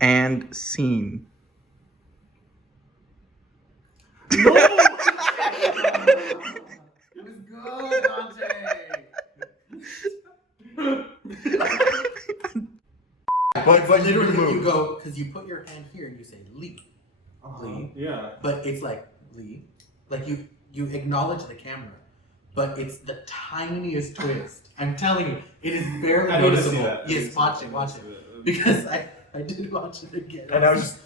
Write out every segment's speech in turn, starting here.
And scene. No! It was good, Dante. But literally you go, because you put your hand here and you say Lee. Lee. Yeah. But it's like Lee. Like you acknowledge the camera. But it's the tiniest twist. I'm telling you, it is very noticeable. Yes, watch it. Because I did watch it again. And I was just...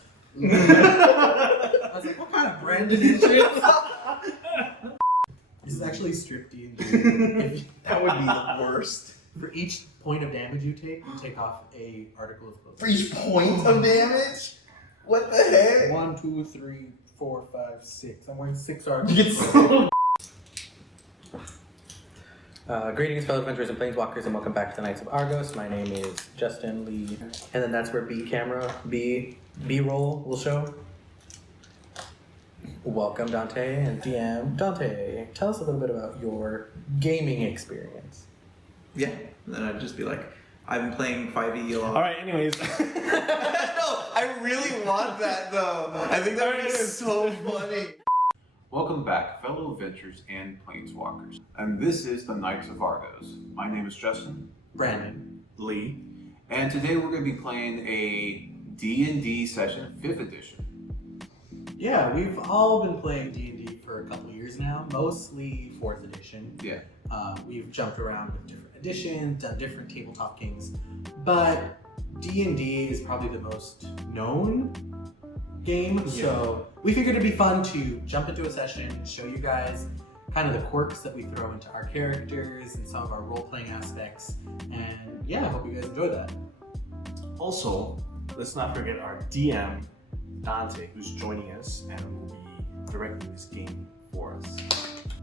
I was like, what kind of Brandon is shit? This is actually strip D&D. That would be the worst. For each point of damage you take off a article of clothing. For each point of damage? What the heck? 1, 2, 3, 4, 5, 6. I'm wearing 6 articles. Greetings, fellow adventurers and planeswalkers, and welcome back to the Knights of Argos. My name is Justin Lee, and then that's where B-roll will show. Welcome, Dante, and DM. Dante, tell us a little bit about your gaming experience. Yeah, and then I'd just be like, I've been playing 5e a lot. Alright, anyways. No, I really want that though. I think that would be so funny. Welcome back, fellow adventurers and planeswalkers. And this is the Knights of Argos. My name is Justin. Brandon. Lee. And today we're going to be playing a D&D session, 5th edition. Yeah, we've all been playing D&D for a couple years now, mostly 4th edition. Yeah. We've jumped around with different editions, done different tabletop games, but D&D is probably the most known game, so we figured it'd be fun to jump into a session, show you guys kind of the quirks that we throw into our characters and some of our role-playing aspects, and yeah, I hope you guys enjoy that. Also, let's not forget our DM, Dante, who's joining us and will be directing this game for us.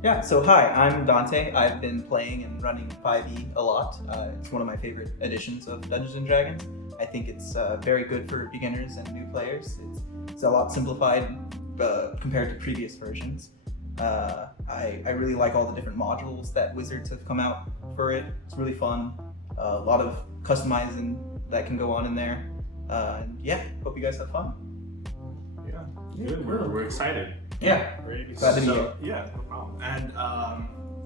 Yeah, so hi, I'm Dante. I've been playing and running 5e a lot. It's one of my favorite editions of Dungeons & Dragons. I think it's very good for beginners and new players. It's a lot simplified compared to previous versions. I really like all the different modules that Wizards have come out for it. It's really fun. A lot of customizing that can go on in there. Yeah, hope you guys have fun. Yeah, good. We're excited. Yeah, Ready to glad to be here. Yeah, no problem. And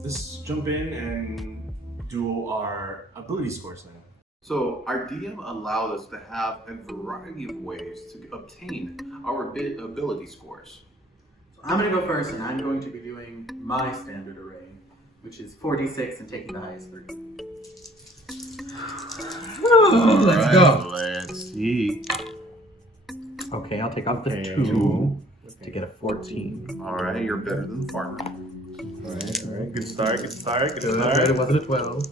let's jump in and do our ability scores now. So our DM allowed us to have a variety of ways to obtain our ability scores. I'm going to go first, and I'm going to be doing my standard array, which is 4d6 and taking the highest 3. Let's go. Let's see. Okay, I'll take off the 2 to get a 14. All right, you're better than the farmer. All right. Good start. It wasn't a 12.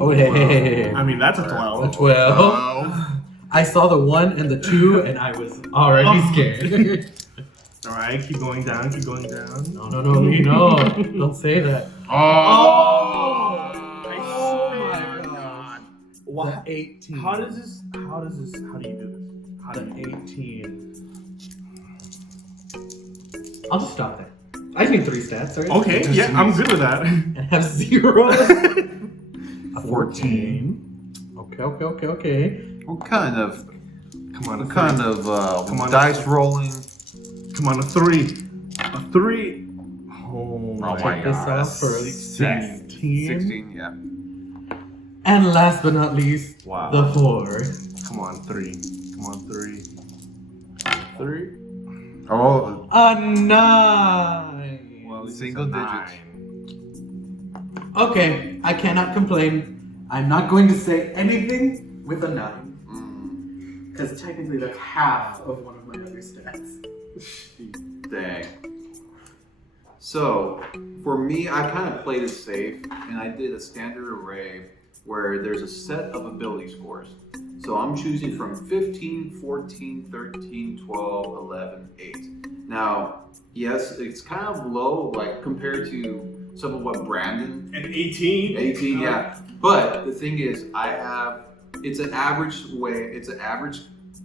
Oh, hey. I mean, that's a 12. A 12. I saw the 1 and the 2, and I was already scared. All right, keep going down. No, don't say that. Oh my God. The 18. How do you do this? The 18. I'll just stop there. I just need 3 stats, right? Okay, yeah, I'm good with that. And have 0. A 14. Okay. What kind of Come on, dice rolling? Come on, a 3. A 3. Oh my Check this God. off for 16. 16, yeah. And last but not least, Wow. the 4. Come on, 3. 3. Oh, A 9. Well, it's Single a digits. 9. Okay, I cannot complain. I'm not going to say anything with a 9. Because technically that's half of one of my other stats. dang. So, for me, I kind of played it safe, and I did a standard array where there's a set of ability scores. So I'm choosing from 15, 14, 13, 12, 11, 8. Now, yes, it's kind of low, like, compared to some of what Brandon... And 18? 18, yeah. But the thing is, it's an average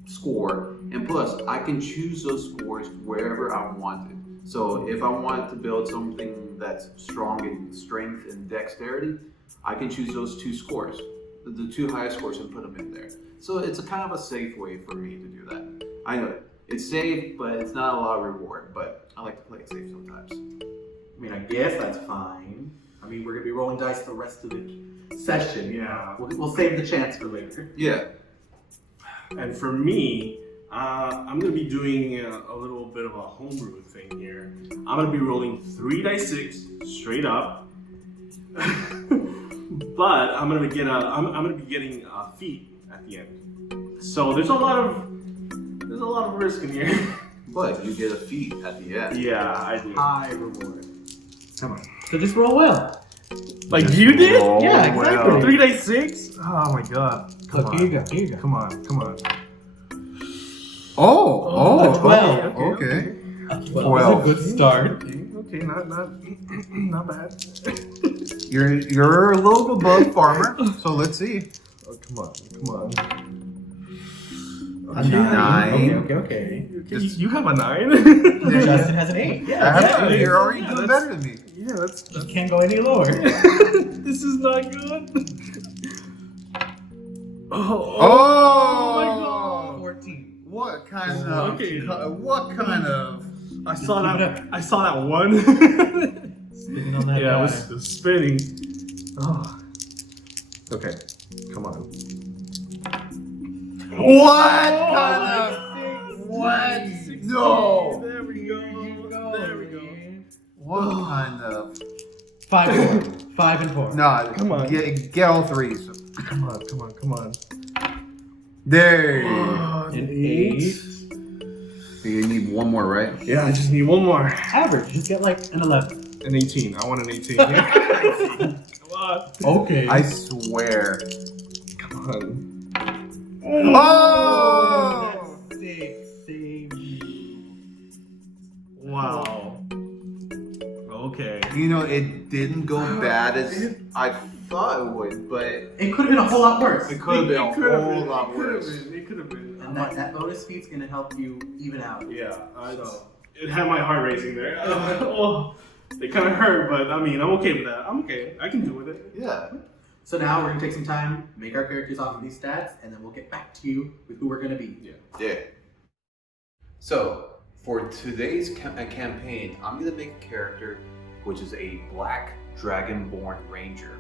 score, and plus, I can choose those scores wherever I want it. So if I want to build something that's strong in strength and dexterity, I can choose those 2 scores. the 2 highest scores and put them in there. So it's a kind of a safe way for me to do that. I know it's safe, but it's not a lot of reward. But I like to play it safe sometimes. I mean, I guess that's fine. I mean, we're gonna be rolling dice the rest of the session. Yeah. We'll save the chance for later. Yeah. And for me, I'm going to be doing a little bit of a homebrew thing here. I'm going to be rolling 3 dice 6 straight up. But I'm going to be getting a feat at the end. So there's a lot of risk in here. But you get a feat at the end. Yeah, I do. High reward. Come on. So just roll well. Like you did? Yeah, exactly. 3 dice 6? Oh my god. Come on. Here you go. Come on. Oh, 12. Okay. That's 12. a good start. Okay, not bad. You're a little above farmer, so let's see. Oh, come on. A 9. Okay. You have a 9? Justin has an 8. Yeah. You're already doing that's- better than me. Yeah, that's You can't go any lower. this is not good. Oh my god. 14. What kind of? Okay. What kind of? I saw that one. Spinning on that Yeah, guy. it was spinning. Oh. Okay, come on. What Oh, kind of? What? No. There we go. There we go. What kind of? 5 4. 5 and 4. Nah, Come on. Get all 3s. Come on. There. An 8. You need one more, right? Yeah, I just need one more. Average. Just get like an 11. An 18. I want an 18. Come on. Okay. I swear. Come on. Oh! That's 6. Save you. Wow. Okay. You know, it didn't go bad as I thought it would, but It could have been a whole lot worse. it could have been a whole lot worse. It could have been. And that bonus feat's gonna help you even out. Yeah, I know. It had my heart racing there. Oh, it kind of hurt, but I mean, I'm okay with that. I'm okay. I can deal with it. Yeah. So now we're gonna take some time, make our characters off of these stats, and then we'll get back to you with who we're gonna be. Yeah. So, for today's campaign, I'm going to make a character which is a black dragonborn ranger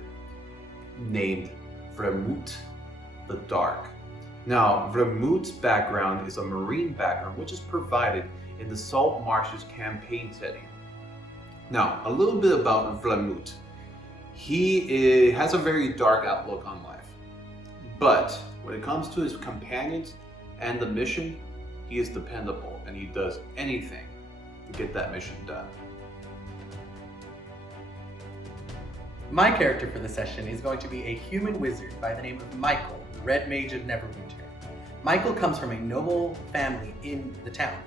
named Vremut the Dark. Now, Vremut's background is a marine background which is provided in the Saltmarsh's campaign setting. Now, a little bit about Vremut. He has a very dark outlook on life, but when it comes to his companions and the mission, he is dependable and he does anything to get that mission done. My character for the session is going to be a human wizard by the name of Michael, the Red Mage of Neverwinter. Michael comes from a noble family in the town.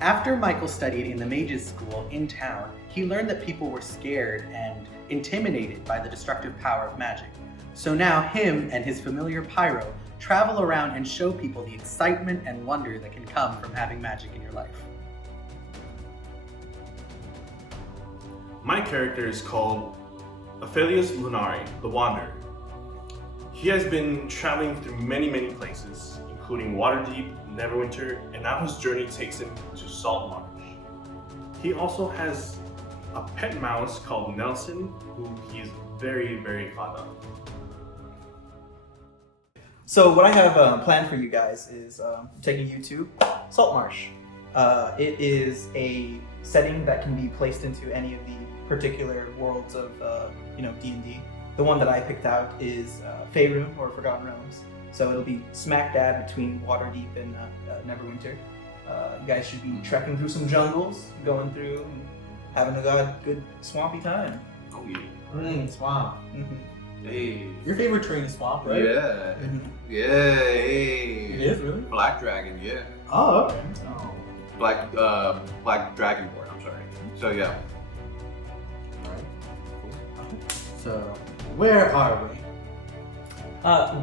After Michael studied in the mages school in town, he learned that people were scared and intimidated by the destructive power of magic. So now him and his familiar Pyro travel around and show people the excitement and wonder that can come from having magic in your life. My character is called Aphelios Lunari, the Wanderer. He has been traveling through many places, including Waterdeep, Neverwinter, and now his journey takes him to Saltmarsh. He also has a pet mouse called Nelson, who he is very fond of. So what I have planned for you guys is taking you to Saltmarsh. It is a setting that can be placed into any of the particular worlds of D&D. The one that I picked out is Faerun, or Forgotten Realms. So it'll be smack dab between Waterdeep and Neverwinter. You guys should be trekking through some jungles, going through and having a good swampy time. Oh yeah. Swamp. Mm-hmm. Hey. Your favorite terrain is swamp, right? Yeah. Mm-hmm. Yeah. Hey. It is, really? Black dragon. Yeah. Oh, okay. Oh. Black dragonborn. I'm sorry. So yeah. So, where are we?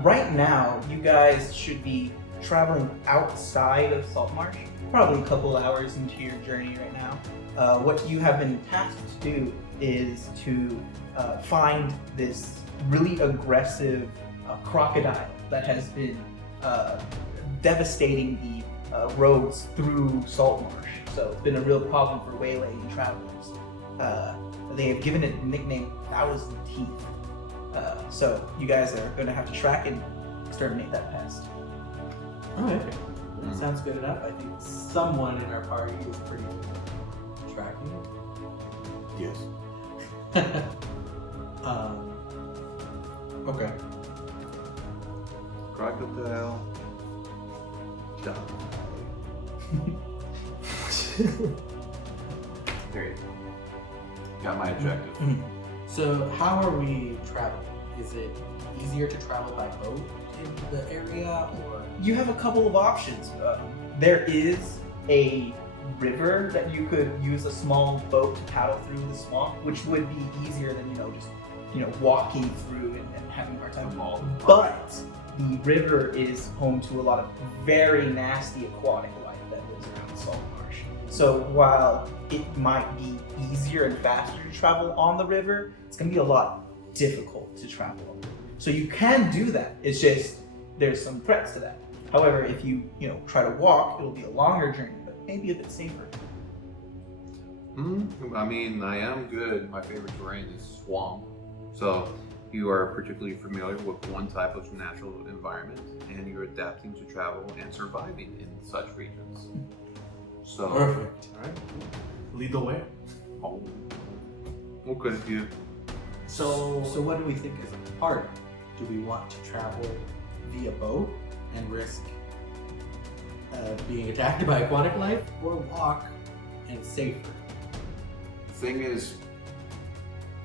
Right now, you guys should be traveling outside of Saltmarsh, probably a couple hours into your journey right now. What you have been tasked to do is to find this really aggressive crocodile that has been devastating the roads through Saltmarsh. So it's been a real problem for waylaying travelers. They have given it the nickname Thousand Teeth. So you guys are going to have to track and exterminate that pest. Okay. Sounds good enough. I think someone in our party is pretty tracking it. Yes. Okay. Crocodile. Die. There you go. Got my objective. So how are we traveling? Is it easier to travel by boat in the area, or You have a couple of options. There is a river that you could use a small boat to paddle through the swamp, which would be easier than just walking through and having a hard time. But the river is home to a lot of very nasty aquatic life that lives around Saltmarsh. So while it might be easier and faster to travel on the river, it's going to be a lot difficult to travel on. So you can do that. It's just there's some threats to that. However, if you try to walk, it'll be a longer journey, but maybe a bit safer. I mean, I am good. My favorite terrain is swamp. So you are particularly familiar with one type of natural environment, and you're adapting to travel and surviving in such regions. So perfect? All right. Lead the way. Oh, okay, yeah. So what do we think is a party? Do we want to travel via boat and risk being attacked by aquatic life, or walk and safer? Thing is,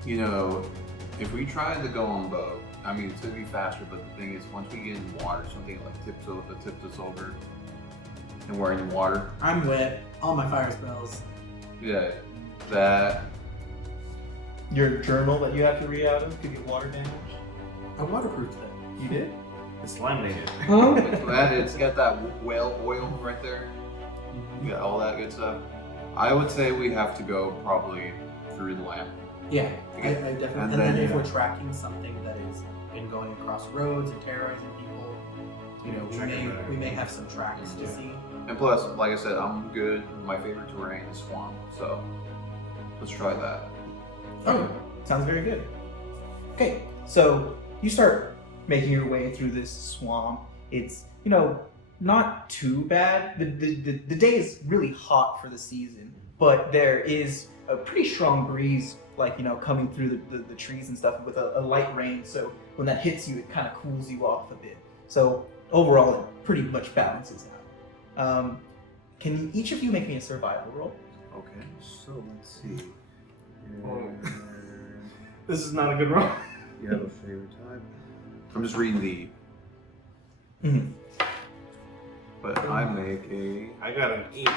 if we tried to go on boat, I mean, it's gonna be faster, but the thing is, once we get in water, something like tips us over, and we're in water. I'm wet. All my fire spells. Yeah, that. Your journal that you have to read out of could get water damage. I waterproofed them. You did? It's laminated. It's got that whale oil right there. You got all that good stuff. I would say we have to go probably through the lamp. Yeah, I definitely. And And then, then if yeah. we're tracking something that is been going across roads and terrorizing people, we may have some tracks to see. And plus, like I said, I'm good. My favorite terrain is swamp, so let's try that. Oh, sounds very good. Okay, so you start making your way through this swamp. It's, not too bad. The day is really hot for the season, but there is a pretty strong breeze, coming through the trees and stuff with a light rain. So when that hits you, it kind of cools you off a bit. So overall, it pretty much balances out. Can each of you make me a survival roll? Okay, so let's see. This is not a good run. You have a favorite type? I'm just reading the. Mm-hmm. But I make a. I got an 8.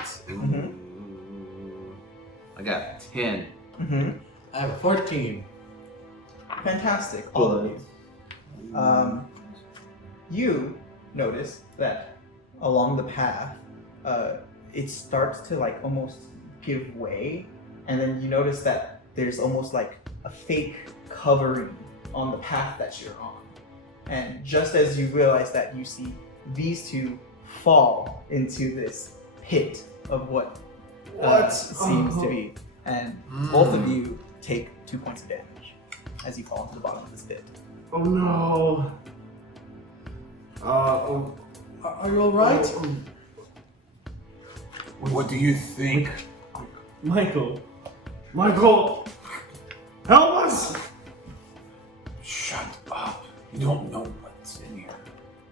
I got 10. Mm-hmm. I have a 14. Fantastic, all of you. You notice that along the path, it starts to almost give way, and then you notice that there's almost like a fake covering on the path that you're on. And just as you realize that, you see these two fall into this pit of what seems to be, and both of you take 2 points of damage as you fall into the bottom of this pit. Oh no. Are you alright? What do you think? Michael, help us! Shut up. You don't know what's in here.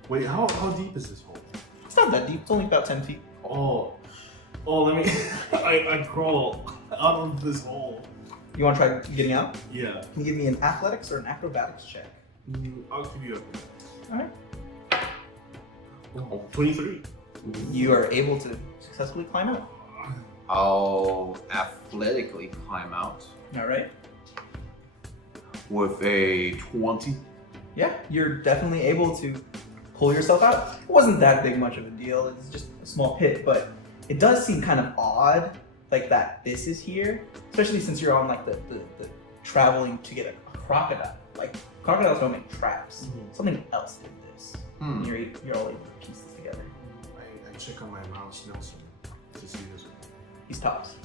Wait, how deep is this hole? It's not that deep, it's only about 10 feet. Oh, let me. I crawl out of this hole. You want to try getting out? Yeah. Can you give me an athletics or an acrobatics check? I'll give you a. Alright. 23. You are able to successfully climb out. I'll athletically climb out Alright. with a 20. Yeah, you're definitely able to pull yourself out. It wasn't that big much of a deal, it's just a small pit, but it does seem kind of odd, that this is here, especially since you're on the traveling to get a crocodile. Crocodiles don't make traps. Something else did. You're all able to piece this together. I check on my mouse Nelson to see this. He's tops.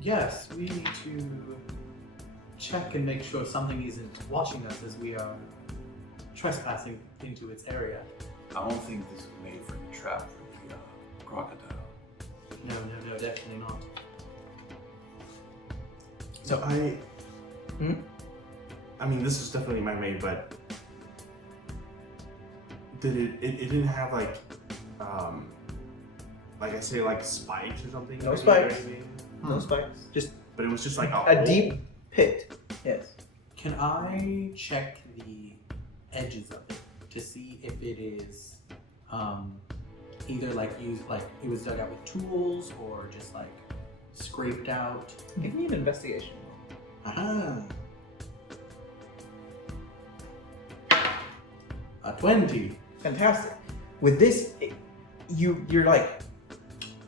Yes, we need to check and make sure something isn't watching us as we are trespassing into its area. I don't think this is made for the trap for the crocodile. No, definitely not. So I mean, this is definitely man-made, but did it didn't have like I say, like spikes or something? No maybe, spikes. or anything? No spikes. Just But it was just like a deep pit. Yes. Can I check the edges of it to see if it is either like used, like it was dug out with tools or just like scraped out? Give me an investigation. Aha! A 20. Fantastic. With this, you're like,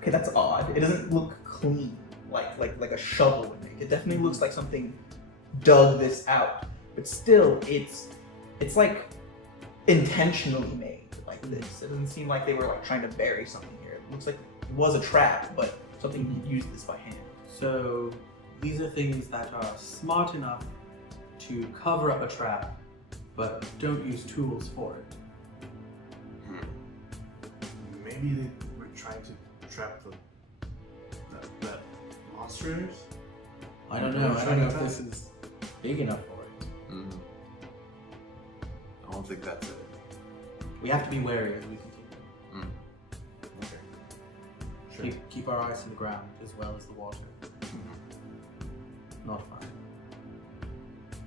okay, that's odd. It doesn't look clean like a shovel would make. It definitely looks like something dug this out, but still, it's like intentionally made like this. It doesn't seem like they were like trying to bury something here. It looks like it was a trap, but something used this by hand. So these are things that are smart enough to cover up a trap, but don't use tools for it. maybe they were trying to trap that monsters. I don't know. I don't know if this is big enough for it. Mm. I don't think that's it. We have to be wary as we continue. Okay. Sure. Keep our eyes on the ground as well as the water. Mm-hmm. Not fire.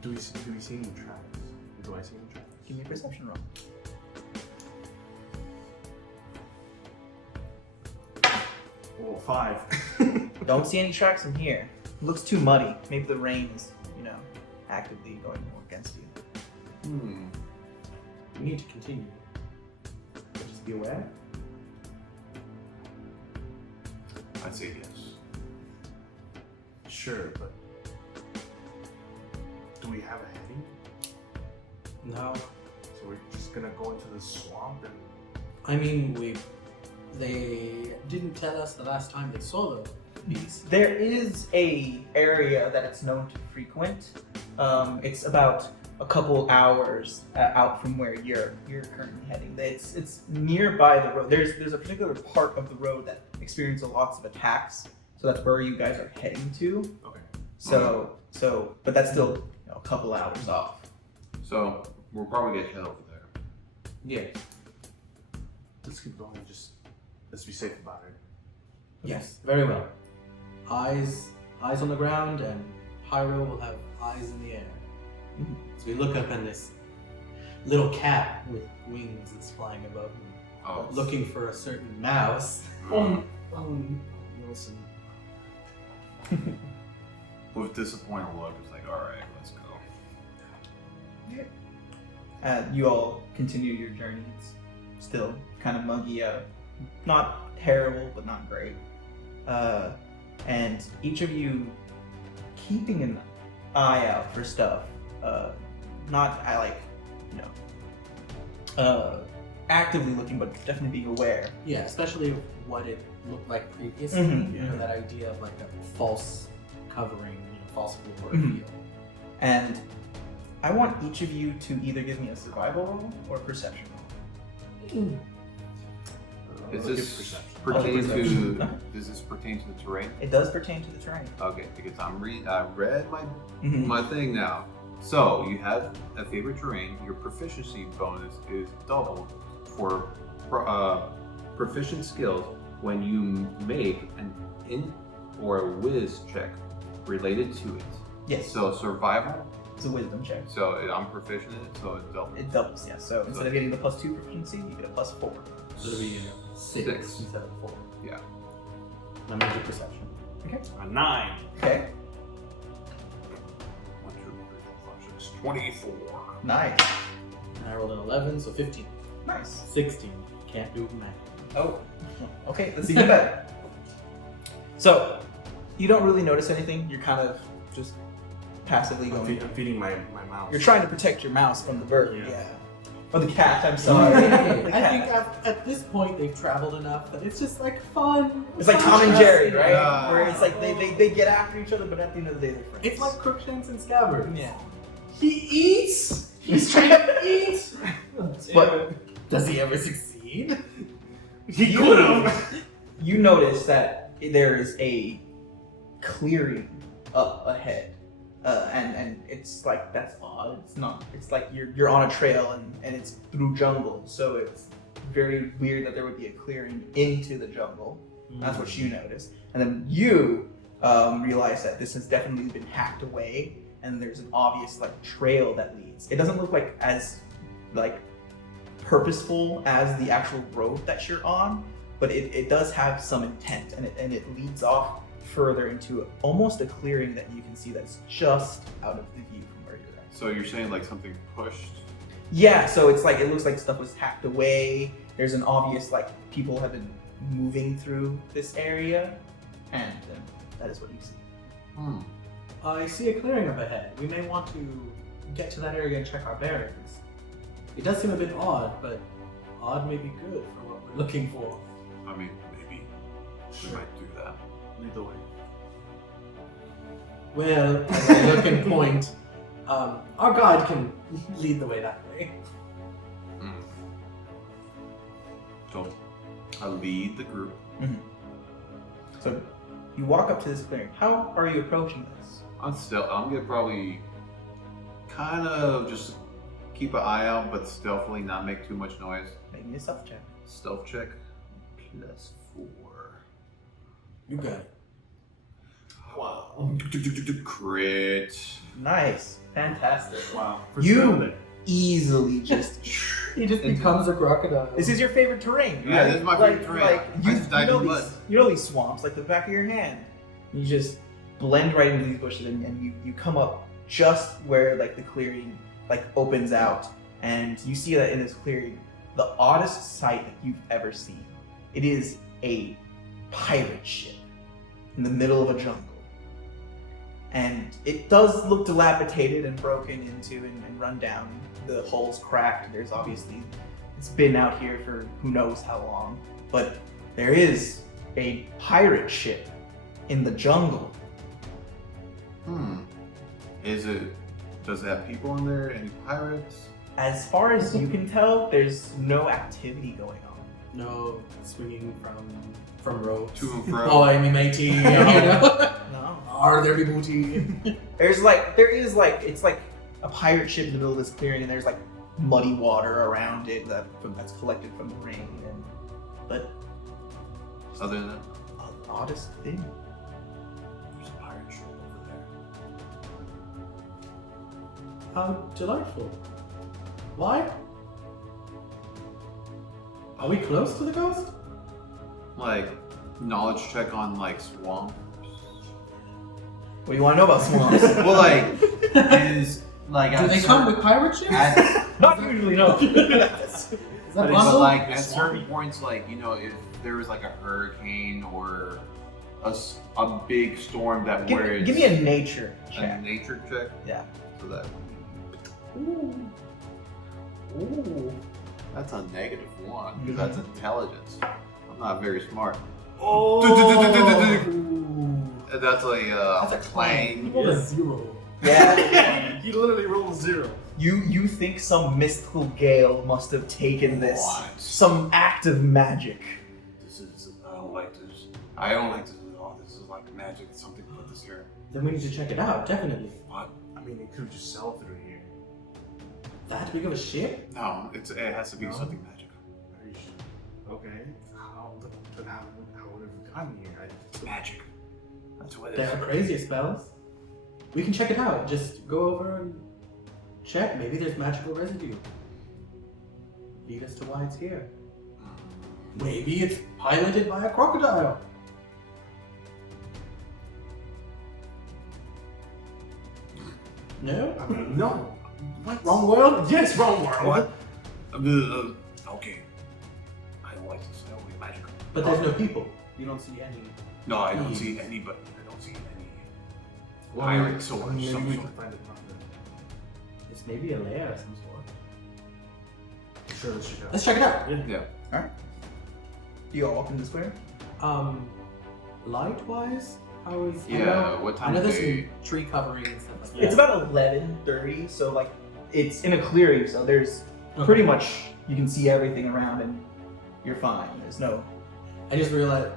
Do we see any traps? Do I see any traps? Give me a perception roll. Oh, 5. Don't see any tracks in here. Looks too muddy. Maybe the rain is, actively going more against you. We need to continue. But just be aware. I'd say yes. Sure, but do we have a heading? No. So we're just gonna go into the swamp and I mean, they didn't tell us the last time they saw the beast. There is a area that it's known to frequent. It's about a couple hours out from where you're currently heading. It's nearby the road. There's a particular part of the road that experiences lots of attacks. So that's where you guys are heading to. okay. But that's still a couple hours off. So we'll probably get hit over there. Yeah. Let's keep going. Just let's be safe about it. Yes. Very well. Eyes on the ground, and Pyro will have eyes in the air. So we look up, and this little cat with wings is flying above me, Oh. looking for a certain mouse. Listen. With disappointed look, it's like, all right, let's go. You all continue your journey. It's still kind of muggy out. Not terrible, but not great. And each of you keeping an eye out for stuff. Actively looking, but definitely being aware. Yeah, especially of what it looked like previously. Mhm. That idea of like a false covering, false floor Mhm. feel. And I want each of you to either give me a survival roll or a perception roll. Does Give this perception. pertain perception. to? Does this pertain to the terrain? It does pertain to the terrain. Okay, because I read my Mhm. my thing now. So you have a favorite terrain. Your proficiency bonus is doubled for proficient skills when you make an int or a whiz check related to it. Yes. So survival. It's a wisdom check. So I'm proficient in it. So it doubles. It doubles, yeah. So instead of getting the +2 proficiency, you get a +4. So it'll be 6 instead of 4. Yeah. My magic perception. A 9. Okay. 24. Nice. And I rolled an 11, so 15. Nice. 16. Can't do math. Oh. Okay, let's see better. So, you don't really notice anything. You're kind of just passively I'm going. feeding my mouse. You're trying to protect your mouse from the bird. Yeah. Oh, the cat. I'm sorry. I The cat. think at this point they've traveled enough that it's just like fun. It's like Tom and Jerry, right? Yeah. Where it's like they get after each other, but at the end of the day, they're friends. It's like Crookshanks and Scabbards. Yeah. He eats. He's trying to eat. But Does he ever succeed? He could have. you notice that there is a clearing up ahead, and it's like that's odd. It's not. It's like you're on a trail and it's through jungle, so it's very weird that there would be a clearing into the jungle. That's what you notice, and then you realize that this has definitely been hacked away, and there's an obvious like trail that leads. It doesn't look like as like purposeful as the actual road that you're on, but it does have some intent, and it leads off further into almost a clearing that you can see that's just out of the view from where you're at. So you're saying like something pushed? Yeah, so it's like it looks like stuff was hacked away. There's an obvious like people have been moving through this area, and that is what you see. I see a clearing up ahead. We may want to get to that area and check our bearings. It does seem a bit odd, but odd may be good for what we're looking for. I mean, maybe we might do that. Lead the way. Well, as I look and point, our guide can lead the way that way. So I lead the group. So you walk up to this clearing. How are you approaching this? I'm gonna probably kind of just keep an eye out, but stealthily, not make too much noise. Make me a stealth check. Stealth check +4. You got it. Wow. Crit. Nice, fantastic. Wow. You easily just. He just becomes a crocodile. This is your favorite terrain. Yeah, right? this is my favorite terrain. Like I you, just dive know in these, mud. you know these swamps like the back of your hand. You just blend right into these bushes, and you come up just where like the clearing like opens out, and you see that in this clearing, the oddest sight that you've ever seen. It is a pirate ship in the middle of a jungle. And it does look dilapidated and broken into and run down. The hull's cracked. There's obviously, it's been out here for who knows how long. But there is a pirate ship in the jungle. Does it have people in there? Any pirates? As far as you can tell, there's no activity going on. No swinging from ropes. To and fro. Boy, me matey. You know? No. Are there be booty? There is like, it's like a pirate ship in the middle of this clearing, and there's like muddy water around it that's collected from the rain. But Other than that, the oddest thing. there's a pirate ship over there. How delightful. Why? Are we close to the coast? Like, knowledge check on like swamp. What do you want to know about swamps? Well, like, is like Do they come with pirate ships? Not usually, no. Is that But possible? like at certain points, like, you know, if there was like a hurricane or a big storm that where it's Give me a nature a check. nature check. Yeah. So that Ooh. that's a -1 because that's intelligence. I'm not very smart. Oh. That's a clang. You rolled a 0. Yeah. He literally rolled a 0. You think some mystical gale must have taken this. What? Some act of magic. I don't like this. I don't like this at all. This is like magic. Something put this here. Then we need to check it out, definitely. What? I mean, it could just sail through here. That big of a ship? No, it has to be No? something magical. Are you sure? Okay. How would have we gotten here? It's magic. That's what it There is. are crazier spells. We can check it out. Just go over and check. Maybe there's magical residue. Lead us to why it's here. Maybe it's piloted by a crocodile. No? I mean, no. What? Wrong world? Yes, wrong world. What? Okay. I don't like this. I don't like magic. But there's no people. You don't see any. No, I don't see anybody. I don't see any Well, pirates or maybe some we sort. can find a plunder. It's maybe a lair of some sort. Sure, let's check it out. Let's check it out. Yeah. Do you all walk into the square? Light-wise, how is... Yeah, what I time know of there's day? some tree covering and stuff like that. It's about 11:30, so like it's in a clearing, so there's pretty much you can see everything around and you're fine. There's no. I just realized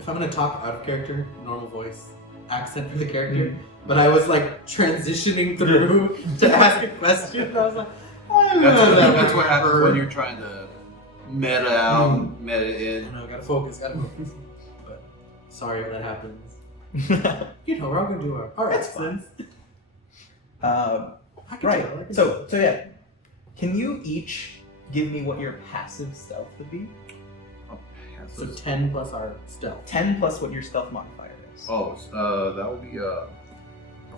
if I'm gonna talk out of character, normal voice, accent for the character, but I was like transitioning through to ask a question. I was like, That's what happens when you're trying to meta out, meta in. I know, gotta focus. But sorry if that happens. You know, we're all gonna do our That's fine. accents. I can Right. tell, I can So yeah, can you each give me what your passive stealth would be? So 10 plus our stealth. 10 plus what your stealth modifier is. Oh, that would be a 14.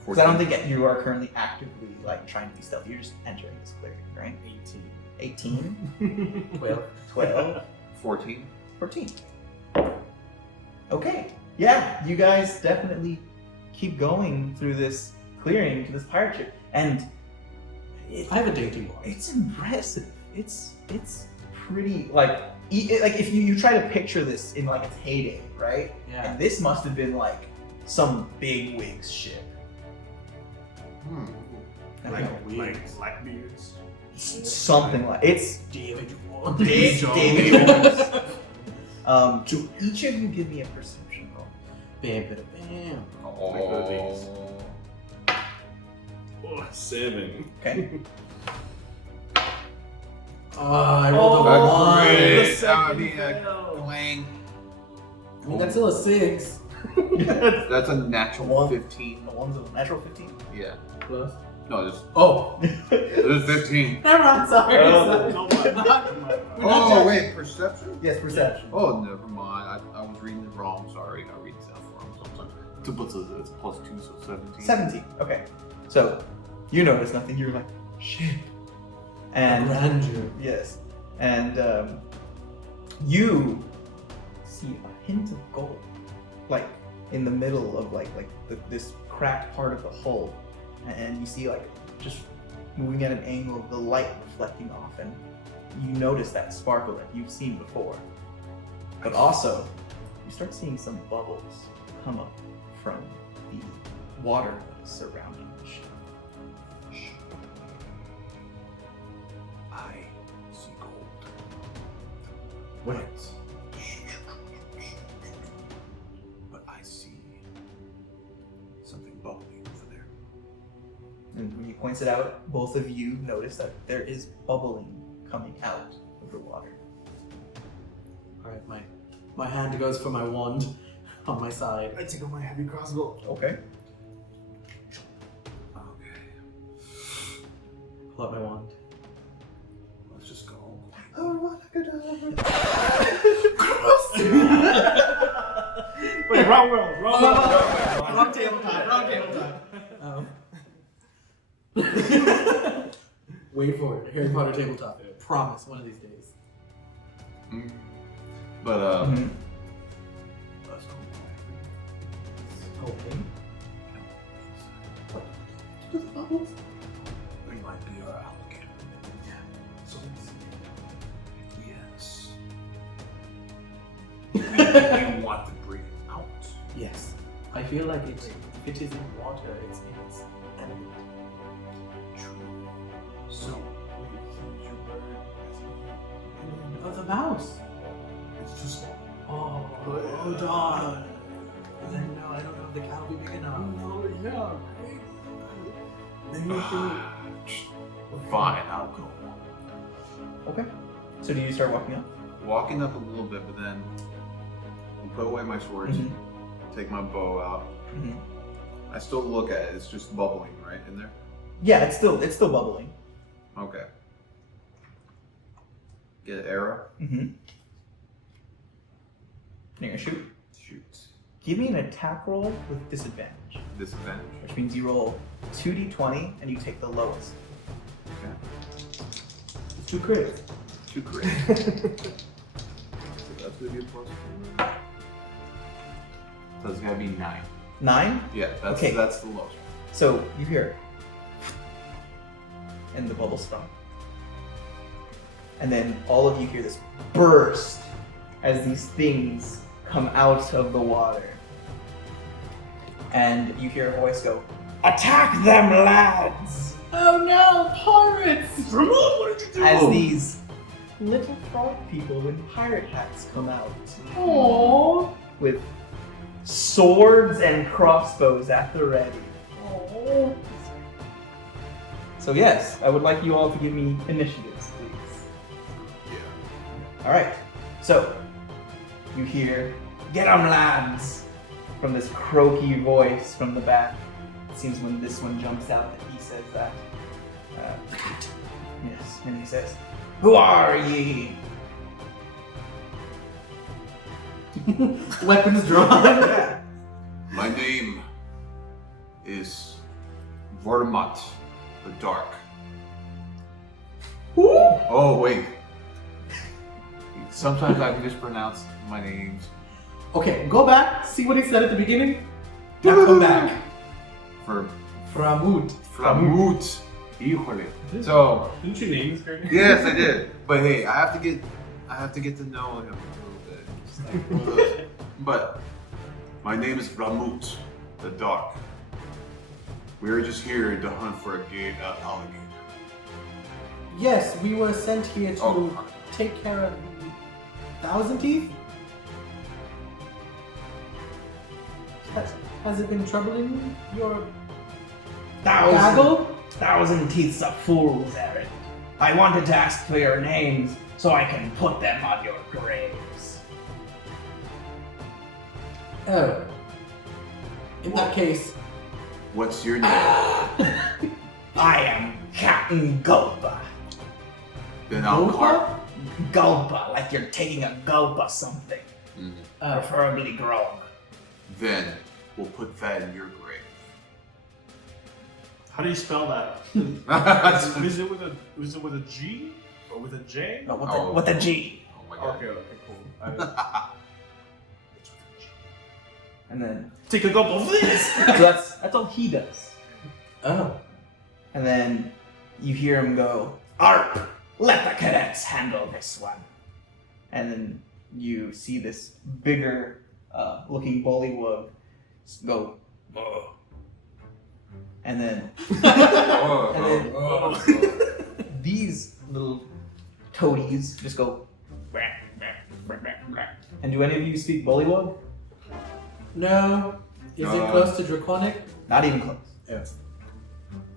Because I don't think you are currently actively like trying to be stealthy. You're just entering this clearing, right? 18, 12, 14. 14. Okay. Yeah, you guys definitely keep going through this clearing to this pirate ship, and I have a dainty one. it's impressive. It's pretty like if you try to picture this in like its heyday, right? Yeah. And this must have been like some big wigs ship. I don't know. Like Blackbeards. Something like it's David Wall. David Jones. Do each of you give me a perception roll? Bam, bam, bam. Oh. Oh, 7. Okay. Oh, I rolled a one. Great. I I mean, I mean, that's still a 6. that's a natural 15. The one's a natural 15. Yeah. Close. No, just Oh. it was 15. Never mind, sorry. Oh, sorry. no, We're not Oh wait, perception? Yes, perception. Oh, never mind. I was reading it wrong. Sorry, I read stuff wrong sometimes. It's plus 2, so 17. 17. Okay. So you notice nothing. You're like, shit. And grandeur. yes, and you see a hint of gold, like in the middle of this cracked part of the hull, and you see like just moving at an angle, the light reflecting off, and you notice that sparkle that you've seen before. But also, you start seeing some bubbles come up from the water that is surrounding the ship. I see gold. Wait. But I see something bubbling over there. And when he points it out, both of you notice that there is bubbling coming out of the water. Alright, my hand goes for my wand on my side. I take out my heavy crossbow. Okay. Okay. Pull out my wand. Let's just go. Wait, wrong world. Wrong tabletop. Wait for it. Harry Potter tabletop. Promise, one of these days. But Mhm. let's go. Okay. The bubbles. We might be our alligator. Yeah. So yes. You want to bring it out? Yes. I feel like if it is in water, it's in its element. True. So we use your bird as Oh, the mouse. it's just Oh, darn. I don't know if the cow will be big enough. fine. I'll go. Okay. So do you start walking up? Walking up a little bit, but then I'll put away my swords, Mhm. take my bow out. Mhm. I still look at it. It's just bubbling, right, in there? Yeah, it's still bubbling. Okay. Get an arrow. Mm-hmm. You're gonna shoot. Shoot. Give me an attack roll with disadvantage, Disadvantage. which means you roll 2d20 and you take the lowest. Okay. 2 crits. 2 crits. So that's gonna be a plus 4. So it's gotta be 9. 9. Yeah, that's Okay. that's the lowest. So you hear it, and the bubbles stop. And then all of you hear this burst as these things come out of the water. And you hear a voice go, "Attack them, lads!" Oh no, pirates! Ramon, what did you do? As these little frog people in pirate hats come out Aww. with swords and crossbows at the ready. Aww. So yes, I would like you all to give me initiatives, please. Yeah. All right. So you hear, "Get 'em, lads!" from this croaky voice from the back. It seems when this one jumps out that he says that. Yes, and he says, "Who are ye?" Weapons drawn. My name is Vormat the Dark. Oh, wait. Sometimes I can just pronounce my names. Okay, go back, see what he said at the beginning. Now come back. For Framut. Framut. Híjole. So, Didn't you name this guy? yes, I did. But hey, I have to get to know him a little bit. Just like, but my name is Ramut the Dark. We are just here to hunt for a alligator. Yes, we were sent here to Oh, take care of the Thousand Teeth. Has it been troubling your gaggle? Thousand Teeth's a fool's errand. I wanted to ask for your names so I can put them on your graves. Oh. In that case, what's your name? I am Captain Gulpa. Then I'll carve. Gulpa, like you're taking a gulp of something. Preferably grog. Then we'll put that in your grave. How do you spell that? Is it with a G or with a J? No, Oh. with a G. Oh my god. Okay, cool. And then Take a gulp of this. so that's all he does. oh. And then you hear him go, Arp, let the cadets handle this one. and then you see this bigger looking bullywug go, "Ugh." And then Oh, And then- oh, these little toadies just go. And do any of you speak bullywug? No. Is it No. close to Draconic? Not even close.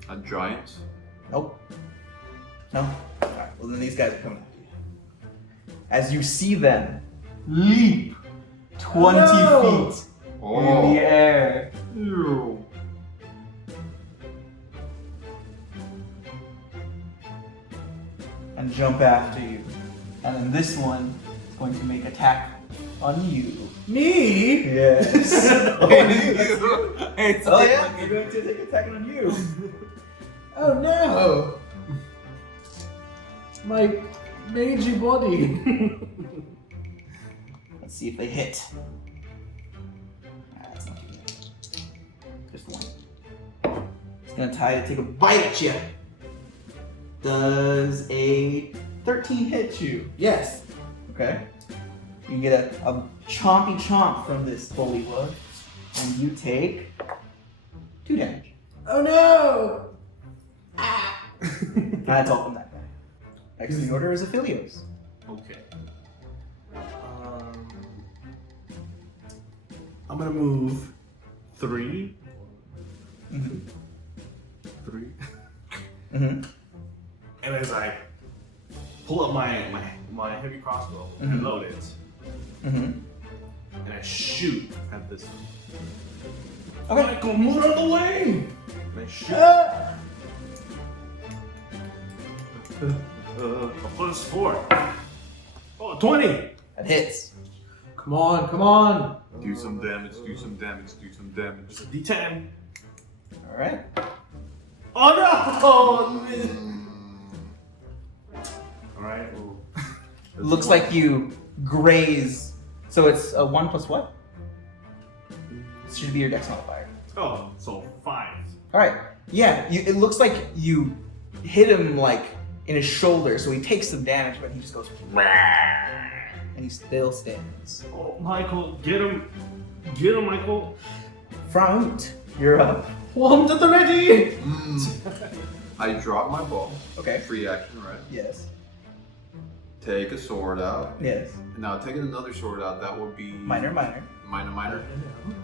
A giant? Nope. No? Alright, well then these guys are coming after you. As you see them leap 20 No! feet in the air. And jump after you. And then this one is going to make attack on you. Me? Yes. Hey, Oh yeah, you're going to take attack on you. Oh no! My mangy body. Let's see if they hit. That's not too bad. Just one. It's gonna try to take a bite at you. Does a 13 hit you? Yes. Okay. You get a chompy chomp from this bullywug, and you take 2 damage. Oh no! That's all from that guy. Next in the order is Aphelios. Okay. I'm gonna move 3. Mm-hmm. 3. Mm-hmm. And as I pull up my heavy crossbow and load it, Mm-hmm. and I shoot at this. Okay. Michael, move out of the way! And I shoot. A +4. Oh, 20! That hits. Come on, come on! Do some damage, do some damage, do some damage. It's a D10. All right. Oh no! Alright, well. Looks like you graze. So it's a 1 plus what? This should be your dex modifier. Oh, so 5. All right. Yeah. It looks like you hit him like in his shoulder, so he takes some damage, but he just goes, and he still stands. Oh, Michael, get him. Get him, Michael. Front, you're up. One to the ready! I drop my bow. Okay. Free action, right? Yes. Take a sword out. Yes. Now taking another sword out, that would be Minor. Minor.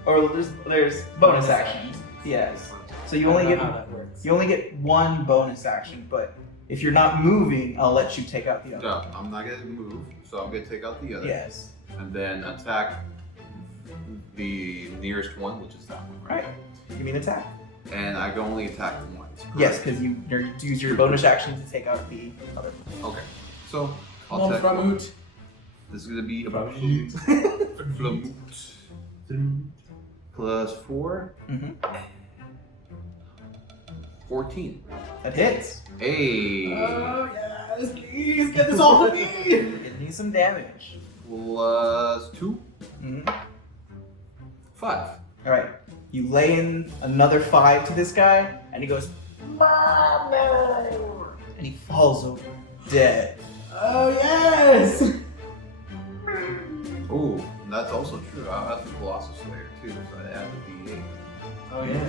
Or there's bonus actions. Yes. So you only I don't get know how that works. you only get one bonus action, but if you're not moving, I'll let you take out the other. No, I'm not gonna move, so I'm gonna take out the other. Yes. And then attack the nearest one, which is that one, right? Right. You mean attack? And I can only attack the once. Yes, because you use your bonus action to take out the other. Okay. So I'll One take from Oot. This is gonna be a Flamute. Flamute. Plus 4. Mm-hmm. 14. That hits. Hey. Oh, yes, please get this off of me! It needs some damage. Plus 2. Mm-hmm. 5. All right. You lay in another 5 to this guy, and he goes, "Mama!" and he falls over dead. Oh, yes! Ooh, that's also true. I'll have the Colossus Slayer too, so I add the D8. Oh, yeah.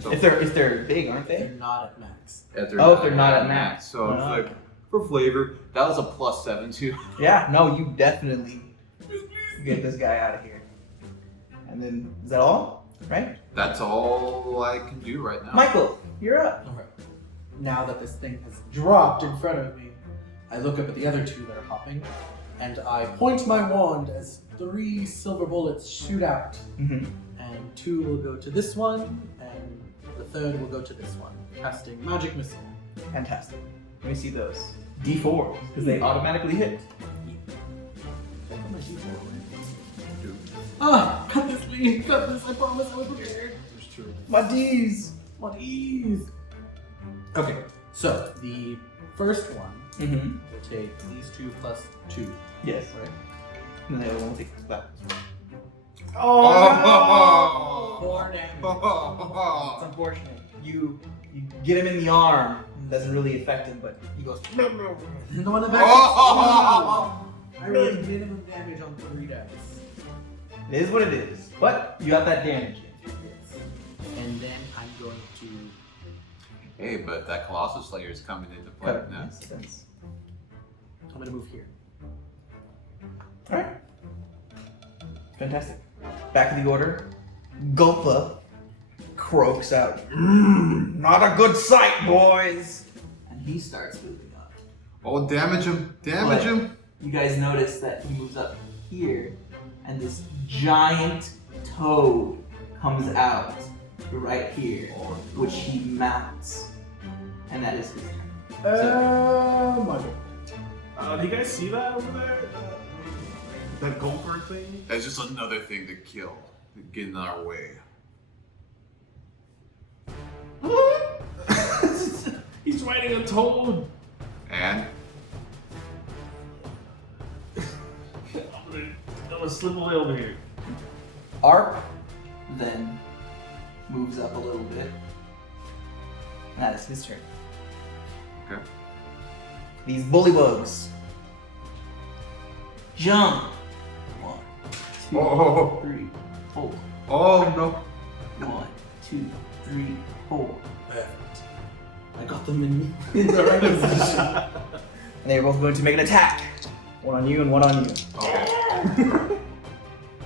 So If they're big, aren't They're they? not at max. if Oh, if they're not at max. So it's Oh. like for flavor, that was a plus 7 too. Yeah. No, you definitely get this guy out of here. And then is that all? Right? That's all I can do right now. Michael, you're up. Alright. Now that this thing has dropped in front of me, I look up at the other two that are hopping, and I point my wand as 3 silver bullets shoot out. Mm-hmm. And 2 will go to this one, and the 3rd will go to this one, casting Magic Missile. Fantastic. Let me see those. D4s, because they automatically hit. Ah, cut this, please, cut this, I promise I was prepared. My D's. What ease. Okay, so the first one Mm-hmm. will take these 2 plus 2. Yes. Right. And then the other one will take that. Oh! 4 damage. It's unfortunate. You get him in the arm. It doesn't really affect him, but he goes. And the one in the back. Oh! I rolled minimum damage on 3 dice. It is what it is. But you got that damage. Yes. And then I'm going to. Hey, but that Colossus Slayer is coming into play Cut it. now. Makes sense. I'm going to move here. All right. Fantastic. Back of the order. Gulpa croaks out. Not a good sight, boys. And he starts moving up. Oh, damage him! Damage What? him! You guys notice that he moves up here, and this giant toad comes out right here, which he mounts, and that is his turn. Oh my god. Do you guys see that over there? That gulper thing? That's just another thing to kill, to get in our way. He's riding a toad. And I'm gonna slip away over here. Arp then moves up a little bit, and that is his turn. Okay. These bullybugs jump. 1, 2, Oh. 3, 4. oh no! 1, 2, 3, 4. Perfect. I got them in the right position. And they're both going to make an attack. One on you and one on you. Okay.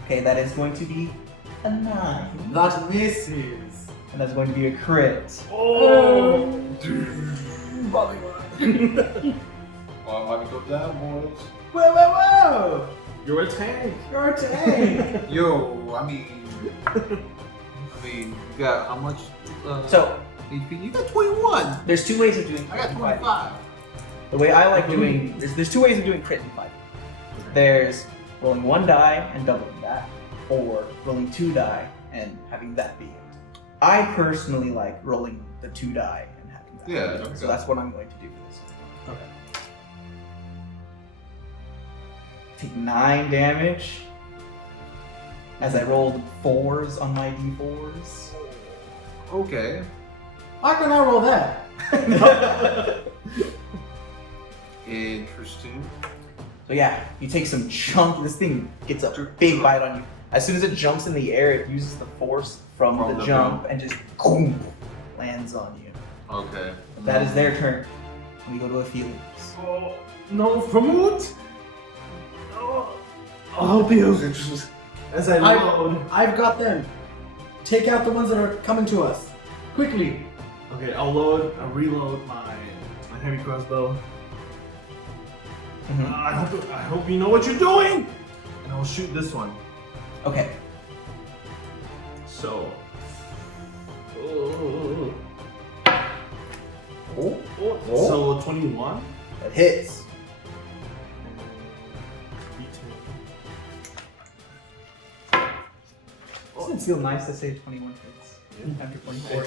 Okay, that is going to be a 9. That misses. And that's going to be a crit. Oh! Bobby Oh, might go down, boys. Whoa! You're a tank. You're a tank! Yo, I mean, you got how much? So, HP? You got 21. there's 2 ways of doing I crit got and fighting. 25. The way I like doing, there's 2 ways of doing crit and fighting. There's rolling 1 die and doubling that, or rolling 2 die and having that be it. I personally like rolling the 2 die and having that. Yeah, be it. okay. So that's what I'm going to do for this. Okay. Take 9 damage as I rolled 4s on my d4s. Okay. How can I roll that? Interesting. So yeah, you take some chunk. This thing gets a big bite on you. As soon as it jumps in the air, it uses the force from the jump and just boom, lands on you. Okay. That is their turn. We go to Ophelia. Oh, no, Famut! Oh, I'll help you. As I load. I've got them. Take out the ones that are coming to us. Quickly. Okay, I'll reload my heavy crossbow. Mm-hmm. I hope you know what you're doing! And I'll shoot this one. Okay. So. So 21. That hits. Doesn't it feel nice to say 21 hits after 24?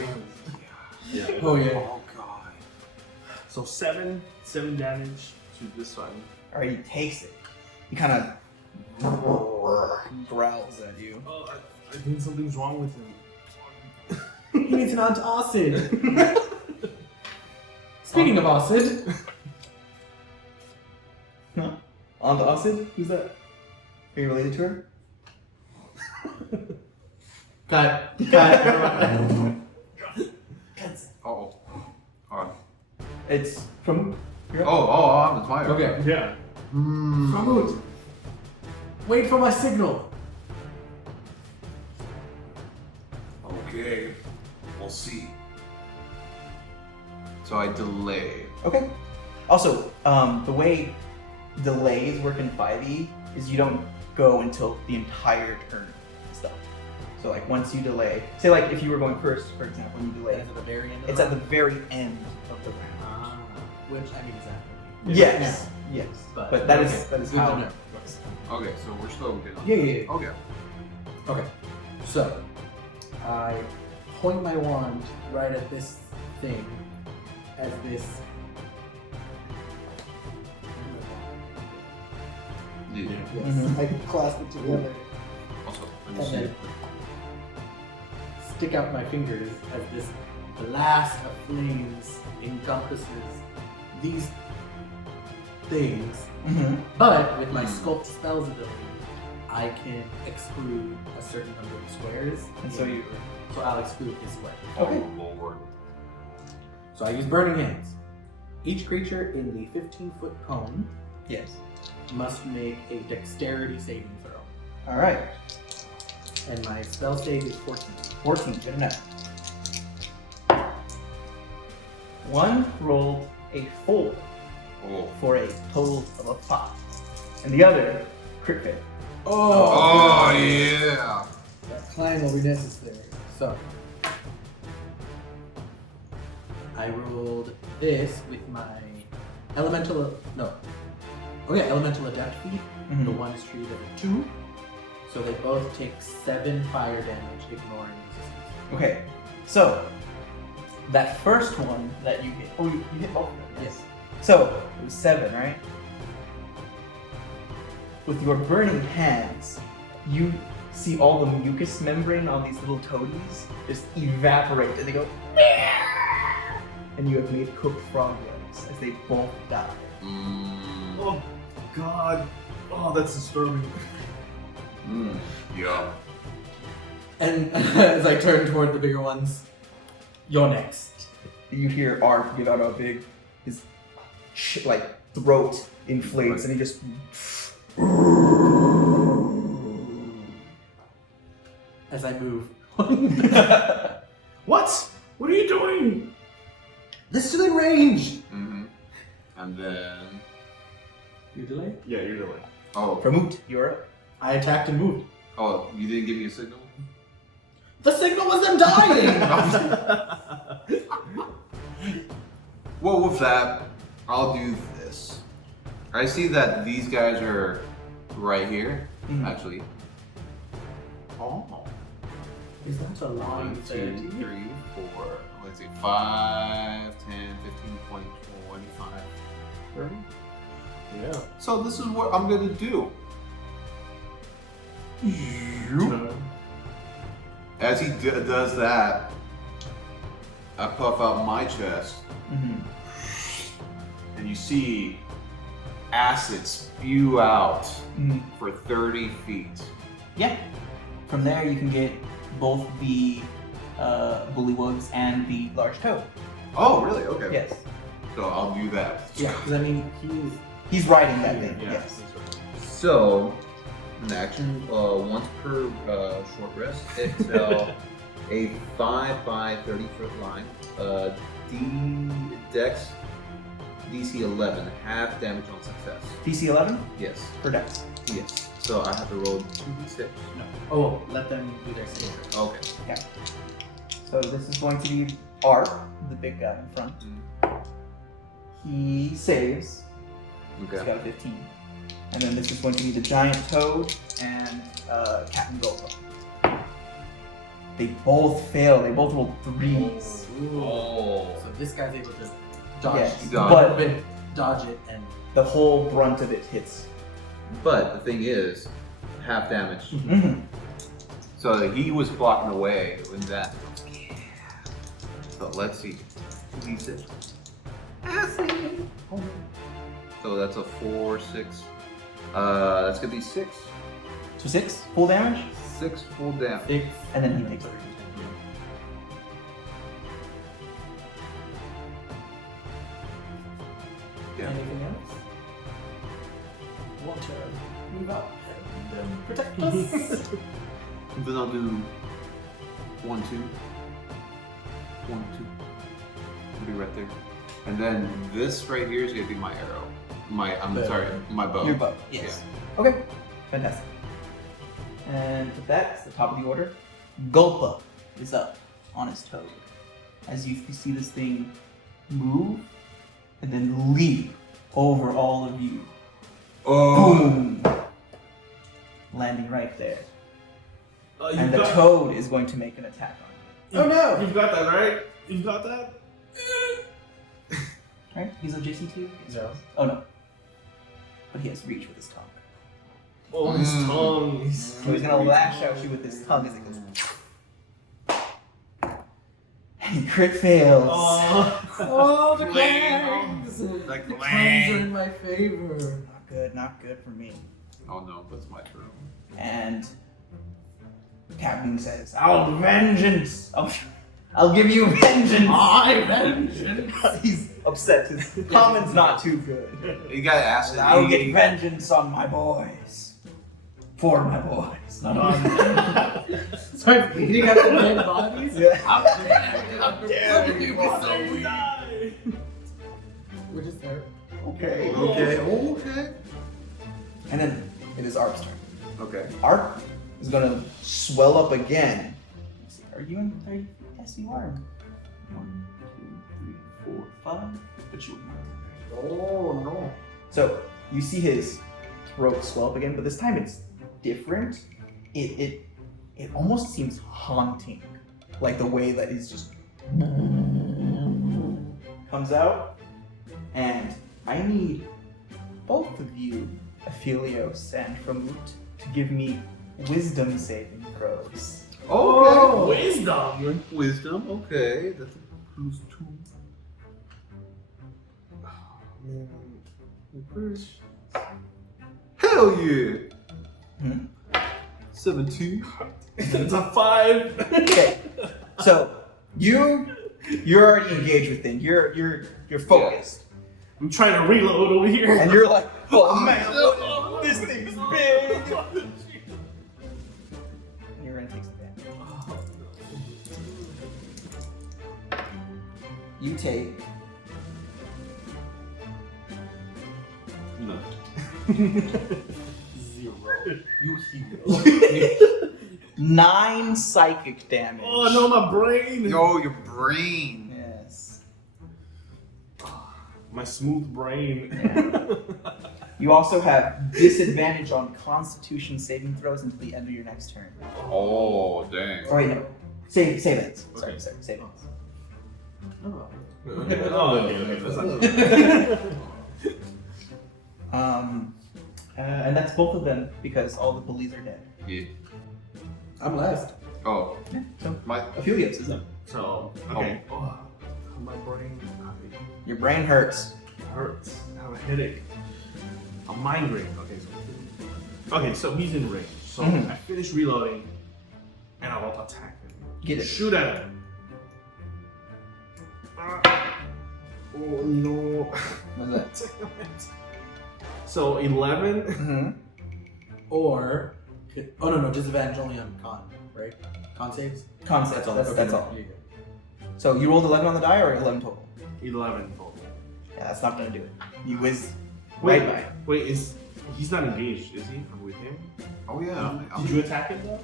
Yeah. Oh yeah. Oh god. So 7 damage to this one. Alright, he takes it. He kind of growls at you. Oh, I think something's wrong with him. He needs an antacid. Speaking of acid, Huh? On to Acid? Who's that? Are you related to her? cut. Oh. Alright. It's from. Oh, it's my turn. Okay. Yeah. Mahmoud, wait for my signal. Okay. We'll see. So I delay. Okay. Also, the way delays work in 5e is you don't go until the entire turn and stuff. So like once you delay, say like if you were going first, for example, and you delay, At the very end. it's at the very end of the round. Which I mean exactly. Yes. Yes. But that is Good how. to know. Okay, so we're still good. Yeah. Okay. Okay. So I point my wand right at this thing as this. Yeah. Yes. Mhm. I clasp it together Also, and let me then stick out my fingers as this blast of flames encompasses these things. Mhm. But with my sculpt spells ability, I can exclude a certain number of squares. And so you. So I'll exclude this square. Okay. Oh lord. So I use Burning Hands. Each creature in the 15-foot cone Yes. must make a dexterity saving throw. All right. And my spell save is 14. 14. Good enough. One rolled a 4 Oh. for a total of a 5, and the other crit fail. Oh yeah. That climb will be necessary. So I rolled this with my elemental. No. Okay, elemental adept feat. Mhm. The one is treated as a 2. So they both take 7 fire damage, ignoring resistance. Okay, so that first one that you hit. Oh, you hit both of them. Yes. So it was 7, right? With your burning hands, you see all the mucus membrane on these little toadies just evaporate, and they go. And you have made cooked frog legs as they both die. Oh, God. Oh, that's disturbing. Yeah. And as I turn toward the bigger ones, you're next. You hear Arp give out a big, his like throat inflates, and he just. As I move. What? What are you doing? This is in range! Mm-hmm. And then. You delay? Yeah, you're delayed. Oh. Vermouth, you're up. I attacked and moved. Oh, you didn't give me a signal? The signal was them dying! Well, with that, I'll do this. I see that these guys are right here, actually. Oh. Is that a long 1, 2, 30? 3, 4. Let's see, 5, 10, 15, 20, 25, 30. Yeah. So this is what I'm gonna do. As he does that, I puff out my chest, and you see acid spew out Mhm. for 30 feet. Yeah. From there, you can get both the bullywugs and the large toad. Oh, really? Okay. Yes. So I'll do that. Yeah, because I mean, He's riding that thing. Yeah. Yes. So, an action once per short rest, exhale a 5 by 30 foot line. Dex DC 11, half damage on success. DC 11 Yes. for dex. Yes. So I have to roll 2d6. oh, let them do their save. Okay. So this is going to be Arp, the big guy in front. He saves. He's Okay. got a 15. And then this is going to be the giant toad and Captain Gulpa. They both fail. They both rolled 3s. Oh. So this guy's able to dodge, Yes, dodge. but dodge it, and the whole brunt of it hits. But the thing is, half damage. Mhm. So he was blocking away with that. So let's see. 2d6. So that's a 4, 6. That's gonna be 6. So 6 full damage, 6 full damage. and then he takes it. Yeah. anything else? Want to move up and protect us? Then I'll do 1, 2. 1, 2. It'll be right there. And then this right here is gonna be my arrow. My bow. Your bow. Yes. Okay. Fantastic. And with that, it's the top of the order. Gulpa is up on his toad. As you see this thing move and then leap over all of you. Oh. Boom! Landing right there. You've And the got- toad is going to make an attack on Oh no! You've got that, right? You've got that? you. Right? He's adjacent to you? No. Oh no. But he has reach with his tongue. Oh, his tongue. So he's gonna lash at you with his tongue as it goes. And crit fails. Oh, the clangs! The The clangs are clang. in my favor. Not good for me. Oh no, that's my turn. And Captain says, "I'll vengeance. I'll give you vengeance." vengeance! He's upset. His comment's not too good. You got acid. I'll get vengeance on my boys. For my boys, not on them. Start beating up the dead bodies? Yeah. How dare you! We're just there. Okay. Okay. And then it is Arp's turn. Okay. Arp is gonna swell up again. Let's see, are you in 30? Yes, you are. 1, 2, 3, 4, 5. But you. Oh no. So you see his throat swell up again, but this time it's different. It almost seems haunting, like the way that he's just comes out. And I need both of you, Aphelios and Framut, to give me wisdom saving throws. Oh, wisdom. Wisdom. Okay. That's a +2. Hell yeah. 17. It's a 5. Okay, so you're already engaged with things. You're focused, I'm trying to reload over here. and you're like, oh man, this thing's big. And you're gonna take some damage. You take No. 0. You heal. 9 psychic damage. Oh no, my brain. Yo, your brain. Yes. My smooth brain. You also have disadvantage on Constitution saving throws until the end of your next turn. Oh, dang. Or wait, no. Save it. Sorry, Okay. save it. Oh. Okay, that's not And that's both of them because all the bullies are dead. Yeah. I'm last. Oh. Yeah, so My. Aphelios is up. So, okay. Oh, my brain Your brain hurts. hurts. I have a headache. my range. Okay, so he's in range. So Mhm. I finish reloading, and I'll attack him. Get it. Shoot at him. Oh no! What's that? Damn it. So 11. Mm-hmm. Or, oh no, disadvantage only on con, right? Con saves? Concept. That's Okay, all. there you go. So you rolled 11 on the die or 11 total? 11 total. Yeah, that's not gonna do it. You whiz Wait, right by it. wait, he's not engaged, is he? From with him? Oh yeah. Did you attack him though?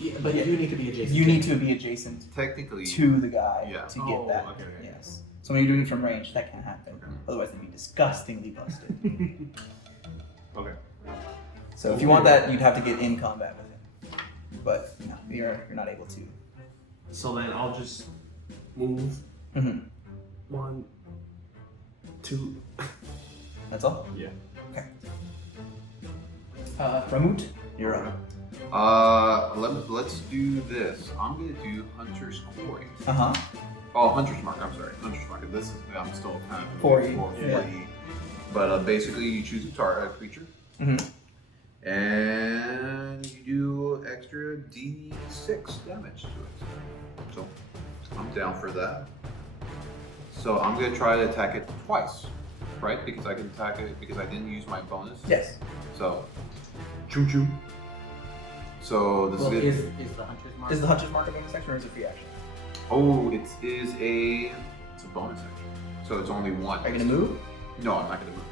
Yeah, but you do need to be adjacent. You need to be adjacent Technically. to the guy Yeah. to get that. Okay. Yes. So when you're doing it from range, that can't happen. Otherwise, it'd be disgustingly busted. Okay. So if you want that, you'd have to get in combat with him. But no, you're not able to. So then I'll just move Mm-hmm. 1, 2. That's all. Yeah. Okay. Ramut, you're up. Let's do this. I'm gonna do Hunter's Quarry. Uh huh. Oh, Hunter's Mark. I'm sorry, Hunter's Mark. This is I'm still kind of 4E. 4E. But basically, you choose a creature, Mm-hmm. and you do extra D6 damage to it. So I'm down for that. So I'm gonna try to attack it twice, right? Because I can attack it because I didn't use my bonus. Yes. So, choo choo. So this Well, is is good. the hunter's mark? Is the hunter's mark a bonus action or is it free action? Oh, it's a bonus action. So it's only one. Are you gonna move? No, I'm not gonna move.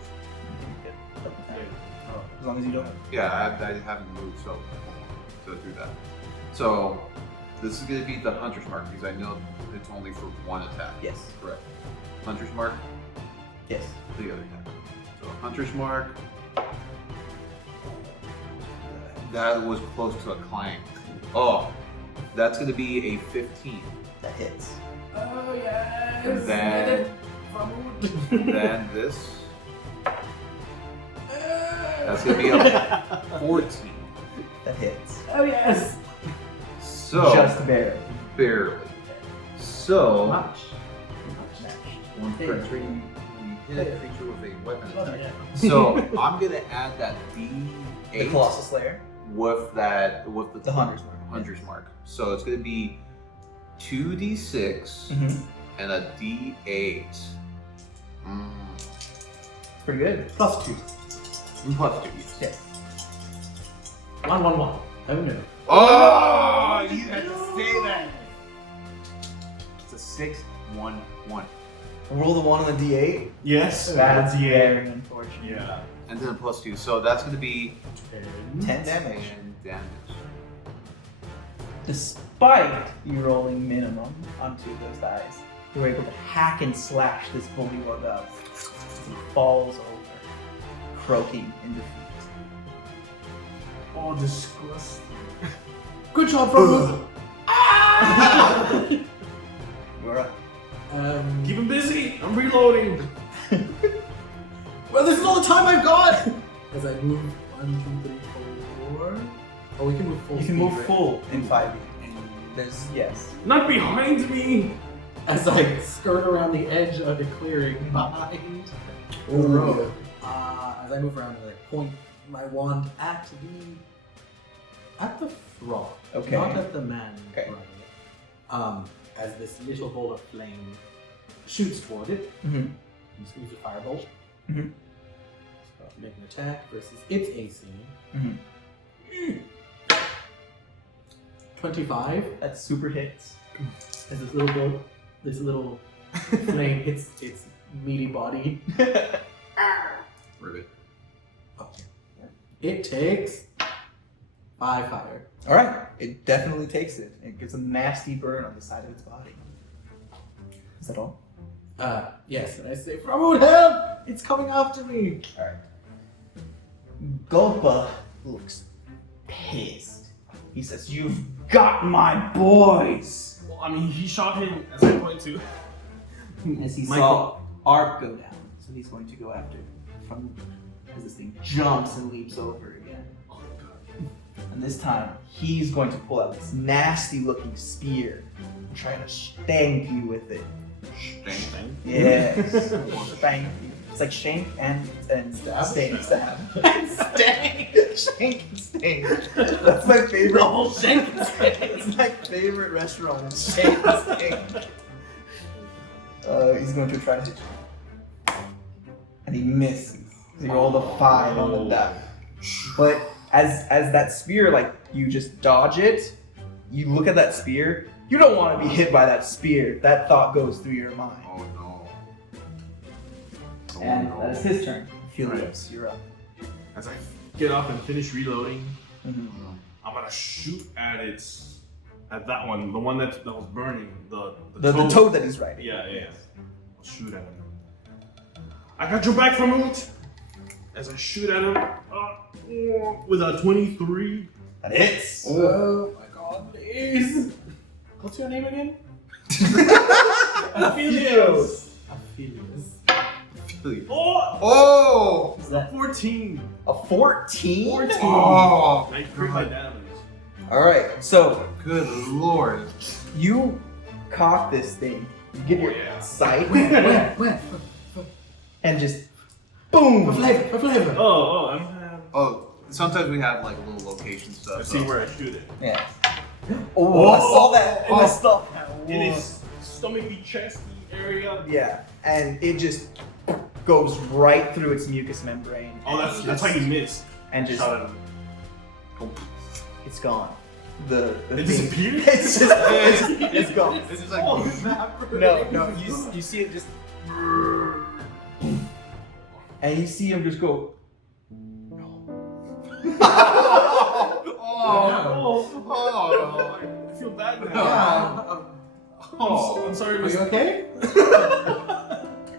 As long as you don't. Yeah, I haven't moved, so do that. So this is gonna be the Hunter's Mark because I know it's only for one attack. Yes. Correct. Hunter's Mark, Yes. the other attack. So Hunter's Mark. That was close to a clank. Oh, that's gonna be a 15. That hits. Oh yes! And then this. That's gonna be a 14. That hits. Oh yes! So Just barely. barely. So Much. one Hey. creature you hit a creature with a weapon attack. Yeah. So I'm gonna add that D8 The Colossal Slayer. with the Hunter's Mark. Hunter's Mark. So it's gonna be 2d6 Mm-hmm. and a D8. Pretty good. +2. Plus 2. Yes. 1, 1, 1. Oh no. Oh, you had to say that. It's a 6, 1, 1. Roll the 1 on the D8. Yes. That's very unfortunate. Yeah. And then a plus 2. So that's gonna be 10 damage. 10 damage. Despite you rolling minimum onto those dice, you were able to hack and slash this bullywug up as he falls over, croaking in defeat. Oh, disgusting. Good job, Frodo! You're up. Keep him busy. I'm reloading. Well, this is all the time I've got! As I move 1, 2, 3, 4. Oh, we can move full You can speed, move right? full in 5e. There's, yes. Not behind me. As I skirt around the edge of the clearing behind the road. As I move around, I point my wand at the frog. Okay. Not at the man. Okay. As this little bolt of flame shoots toward it. Mm-hmm. I'm just going to use a firebolt. Mhm. So make an attack versus its AC. Mm-hmm. 25. That's super hits. As this little flame hits its meaty body. Ribbit. It takes 5 fire. All right. It definitely takes it. It gets a nasty burn on the side of its body. Is that all? Yes, and I say, Frodo, help! It's coming after me! All right. Gulpa looks pissed. He says, "You've got my boys!" Well, I mean, he shot him as I point to. As he Michael. saw Arp go down. So he's going to go after from as this thing jumps and leaps over again. Oh god. And this time, he's going to pull out this nasty looking spear and try to spank you with it. Sting. Yes. Spank you. It's like shank and Stab? stain. Stab. Stain. Shank and stain. That's my favorite. Oh, shank and stain. It's my favorite restaurant. Shank and stain. He's going to try to hit you. And he misses. He rolled a 5 on the die. But as that spear, like, you just dodge it, you look at that spear, you don't want to be hit by that spear. That thought goes through your mind. Oh no. Oh, And no. that is his turn. Furious, you're up. As I get up and finish reloading, Mhm. I'm gonna shoot at that one, the one that was burning, the The toad. toad that is riding. Yeah. I'll shoot at him. I got your back from it. As I shoot at him with a 23. That hits. Oh my god, please. What's your name again? Aphelios. Aphelios. Oh, Oh! Is that 14. a 14? 14. Oh! I increased my damage. Alright, so Good lord. you cock this thing, you get your yeah. sight, Where? and just boom! For flavor. Oh, I'm Oh, sometimes we have like little location stuff. Let's see where I shoot it. Yeah. Oh, I saw that. Oh. I saw that. In his stomachy, chesty area. Yeah, and it just goes right through its mucous membrane. Oh, and that's how you missed. And just Shot at him. it's gone. The It thing- disappeared? It's just it's gone. This is like No, you see it just, and you see him just go. oh, I feel bad now. Yeah. I'm sorry, Are you Mr. okay?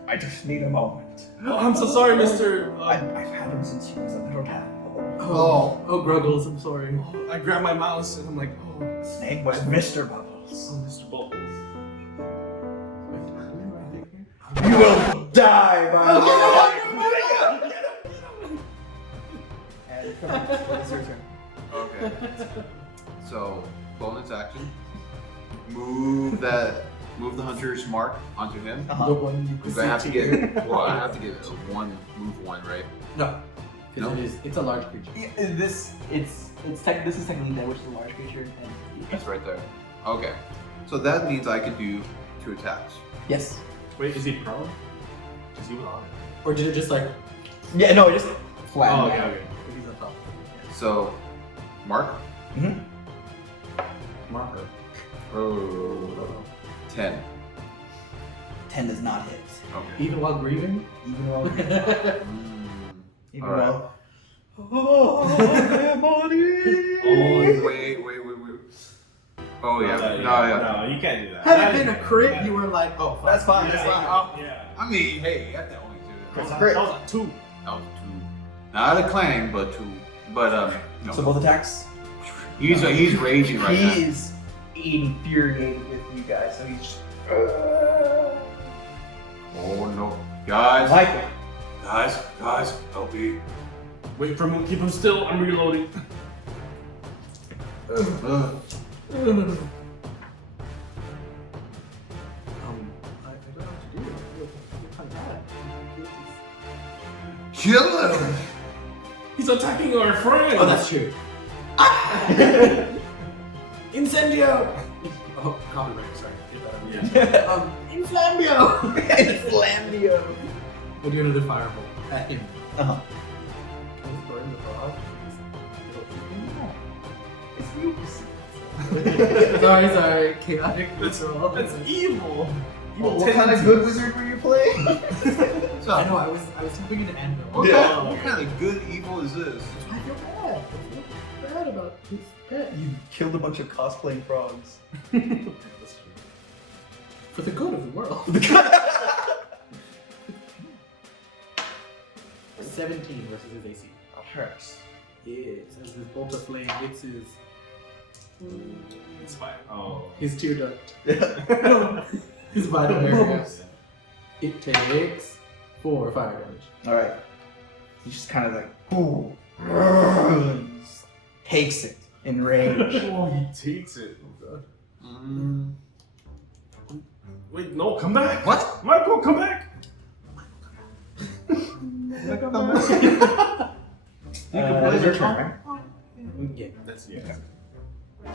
I just need a moment. Oh, I'm so sorry, Mr. I've had him since he was a little tadpole. Oh, Gruggles, I'm sorry. I grabbed my mouse and I'm like, oh, His name was Mr. Bubbles. Mr. Bubbles. You will die, by And come on, what is your turn? Okay. So, bonus action. Move the hunter's mark onto him. The Uh-huh. one you Because I have to get, well, I have to get move one, right? No. Because No? it's a large creature. This is technically dead, which is a large creature. And That's right there. Okay. So that means I can do 2 attacks. yes. Wait, is he prone? Is he on it? Or did it just like Yeah, no, just flat. Oh, okay. he's on top? So, mark. Mm-hmm. Marker. Oh. 10. 10 does not hit. Okay. Even while grieving? Even while. Even All right. while. Oh, Wait. Oh yeah. No, you can't do that. Had it been a crit, you were like, oh, fuck. That's fine. Yeah, That's fine. yeah. I mean, hey, you have to only do it. Chris, That crit. was a 2. That was 2. Not a clang, but 2. But no. So both attacks. He's raging right now. He's infuriated with you guys, so he's just. Oh no, guys, Michael. guys, help me. Wait for him, keep him still. I'm reloading. Ugh. I don't know what to do. You're kind of bad. Kill him. He's attacking our friend. Oh, that's true. Incendio! Oh, copyright, sorry. Yeah. Inflambio! Flamdio. We'll do another fireball at him. Uh-huh. Can we burn the frog? It's you. Sorry. Chaotic That's ritual. evil. What kind of good wizard were you playing? I know, I was tapping into anvil. What kind of good evil is this? I feel bad. I feel bad about his pet. You killed a bunch of cosplaying frogs. That's true. For the good of the world. 17 versus his AC. Hurts. Yes, as this bolt of flame hits his It's fine. Oh. his tear duct. His vital area. It takes 4 fire damage. Alright. He's just kind of like, ooh. Takes it in rage. Oh, he takes it. Oh, God. Mm. Wait, no, come back. What? Michael, come back. It's your turn, right? Yeah. That's He's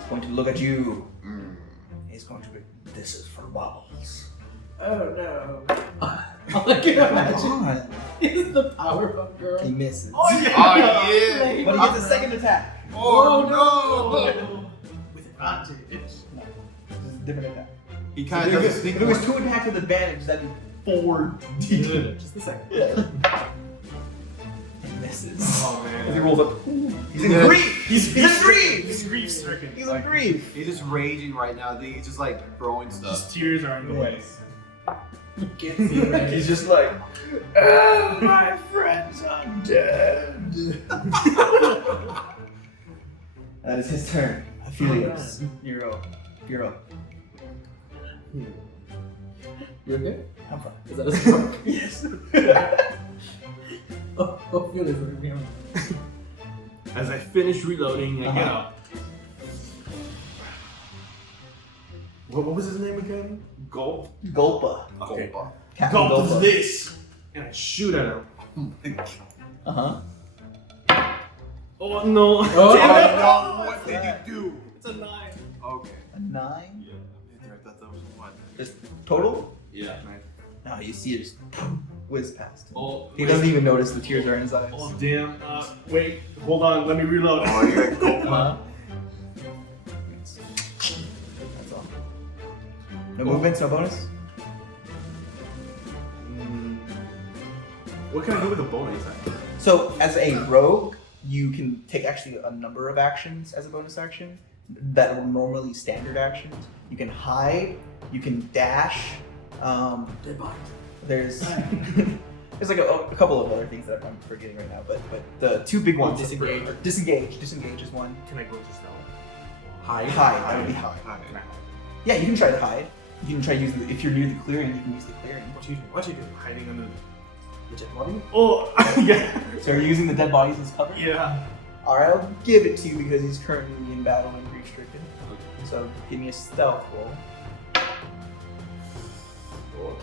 going to look at you. He's going to be. This is for bubbles. Oh no. All I can imagine is the Powerpuff Girl. He misses. Oh yeah! But he gets a second attack. Oh no! With advantage. This is a different attack. He kind of does a If it was 2 attacks with advantage, that'd be 4 d10. Just a second. Yeah. He misses. Oh man. He rolls up. He's in grief. He's in grief. He's grief stricken. He's in grief. He's just raging right now. He's just like throwing His stuff. tears are in the way. You can't see it right. He's just like. My friends are dead. That is his turn. Aphelios, you're up. You're up. You okay? I'm fine. Is that a stroke? Yes. Oh, Felix, look at me. As I finish reloading, I get up. What was his name again? Gulp? Gulpa. Okay. Captain Gulp Gulpa. this! And I shoot at him. Uh-huh. Oh no! Oh, Oh no! What did you do? It's a 9. Okay. A 9? Yeah. I thought that was one. Just total? Yeah. No, you see it just whiz past him. Oh, He doesn't even notice the tears are in his eyes. Oh damn. Wait. Hold on. Let me reload. Oh, you got Gulp. Uh-huh. That's all. No movements, no bonus? What can I do with a bonus action? So, as a rogue, you can take actually a number of actions as a bonus action that are normally standard actions. You can hide, you can dash, Dead body. there's there's like a couple of other things that I'm forgetting right now, but the 2 big ones. Disengage. Disengage is one. Can I go to stealth? Hide. Hide, that would be hide. Yeah, you can try to hide. You can try using if you're near the clearing, you can use the clearing. What you do? What you do? Hiding under The dead body? Oh, yeah. So are you using the dead bodies as cover? Yeah. Alright, I'll give it to you because he's currently in battle and grief stricken. So give me a stealth roll.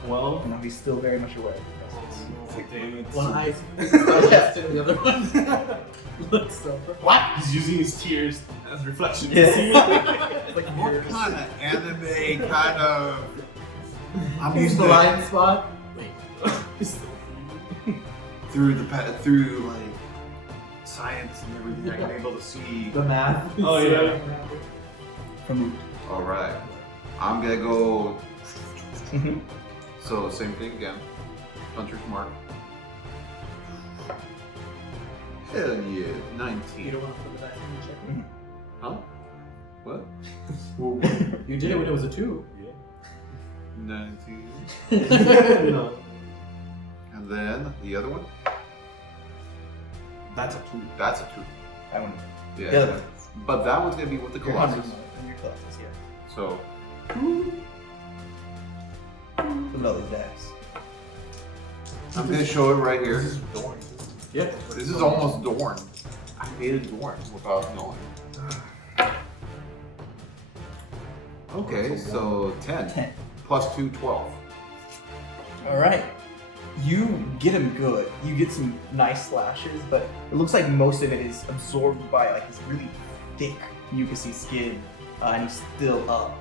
12. No, he's still very much aware. Damn it. One eye is left and the other one looks over. What? He's using his tears as reflections. Yeah. It's like What mirrors. kind of anime kind of? I'm Use used the to blind spot. Wait. through like science and everything. I can able to see. The math. Oh, yeah. From All right, I'm gonna go. mm-hmm. So same thing again. Hunter's mark. Hell yeah, You 19. don't want to put the dice in the check? Huh? What? You did it when it was a 2. 19. No. And then the other one. That's a 2. That's a 2. That one. Yeah. The other one. But that one's gonna be with the Your Colossus. hunters and your Colossus, yeah. So Look at all these dice. I'm gonna show it right here. This is Dorn. Yeah. This is almost Dorn. I hated Dorn without knowing. Okay, so 10. 10. Plus 2, 12. Alright. You get him good. You get some nice slashes, but it looks like most of it is absorbed by like his really thick mucousy skin, and he's still up.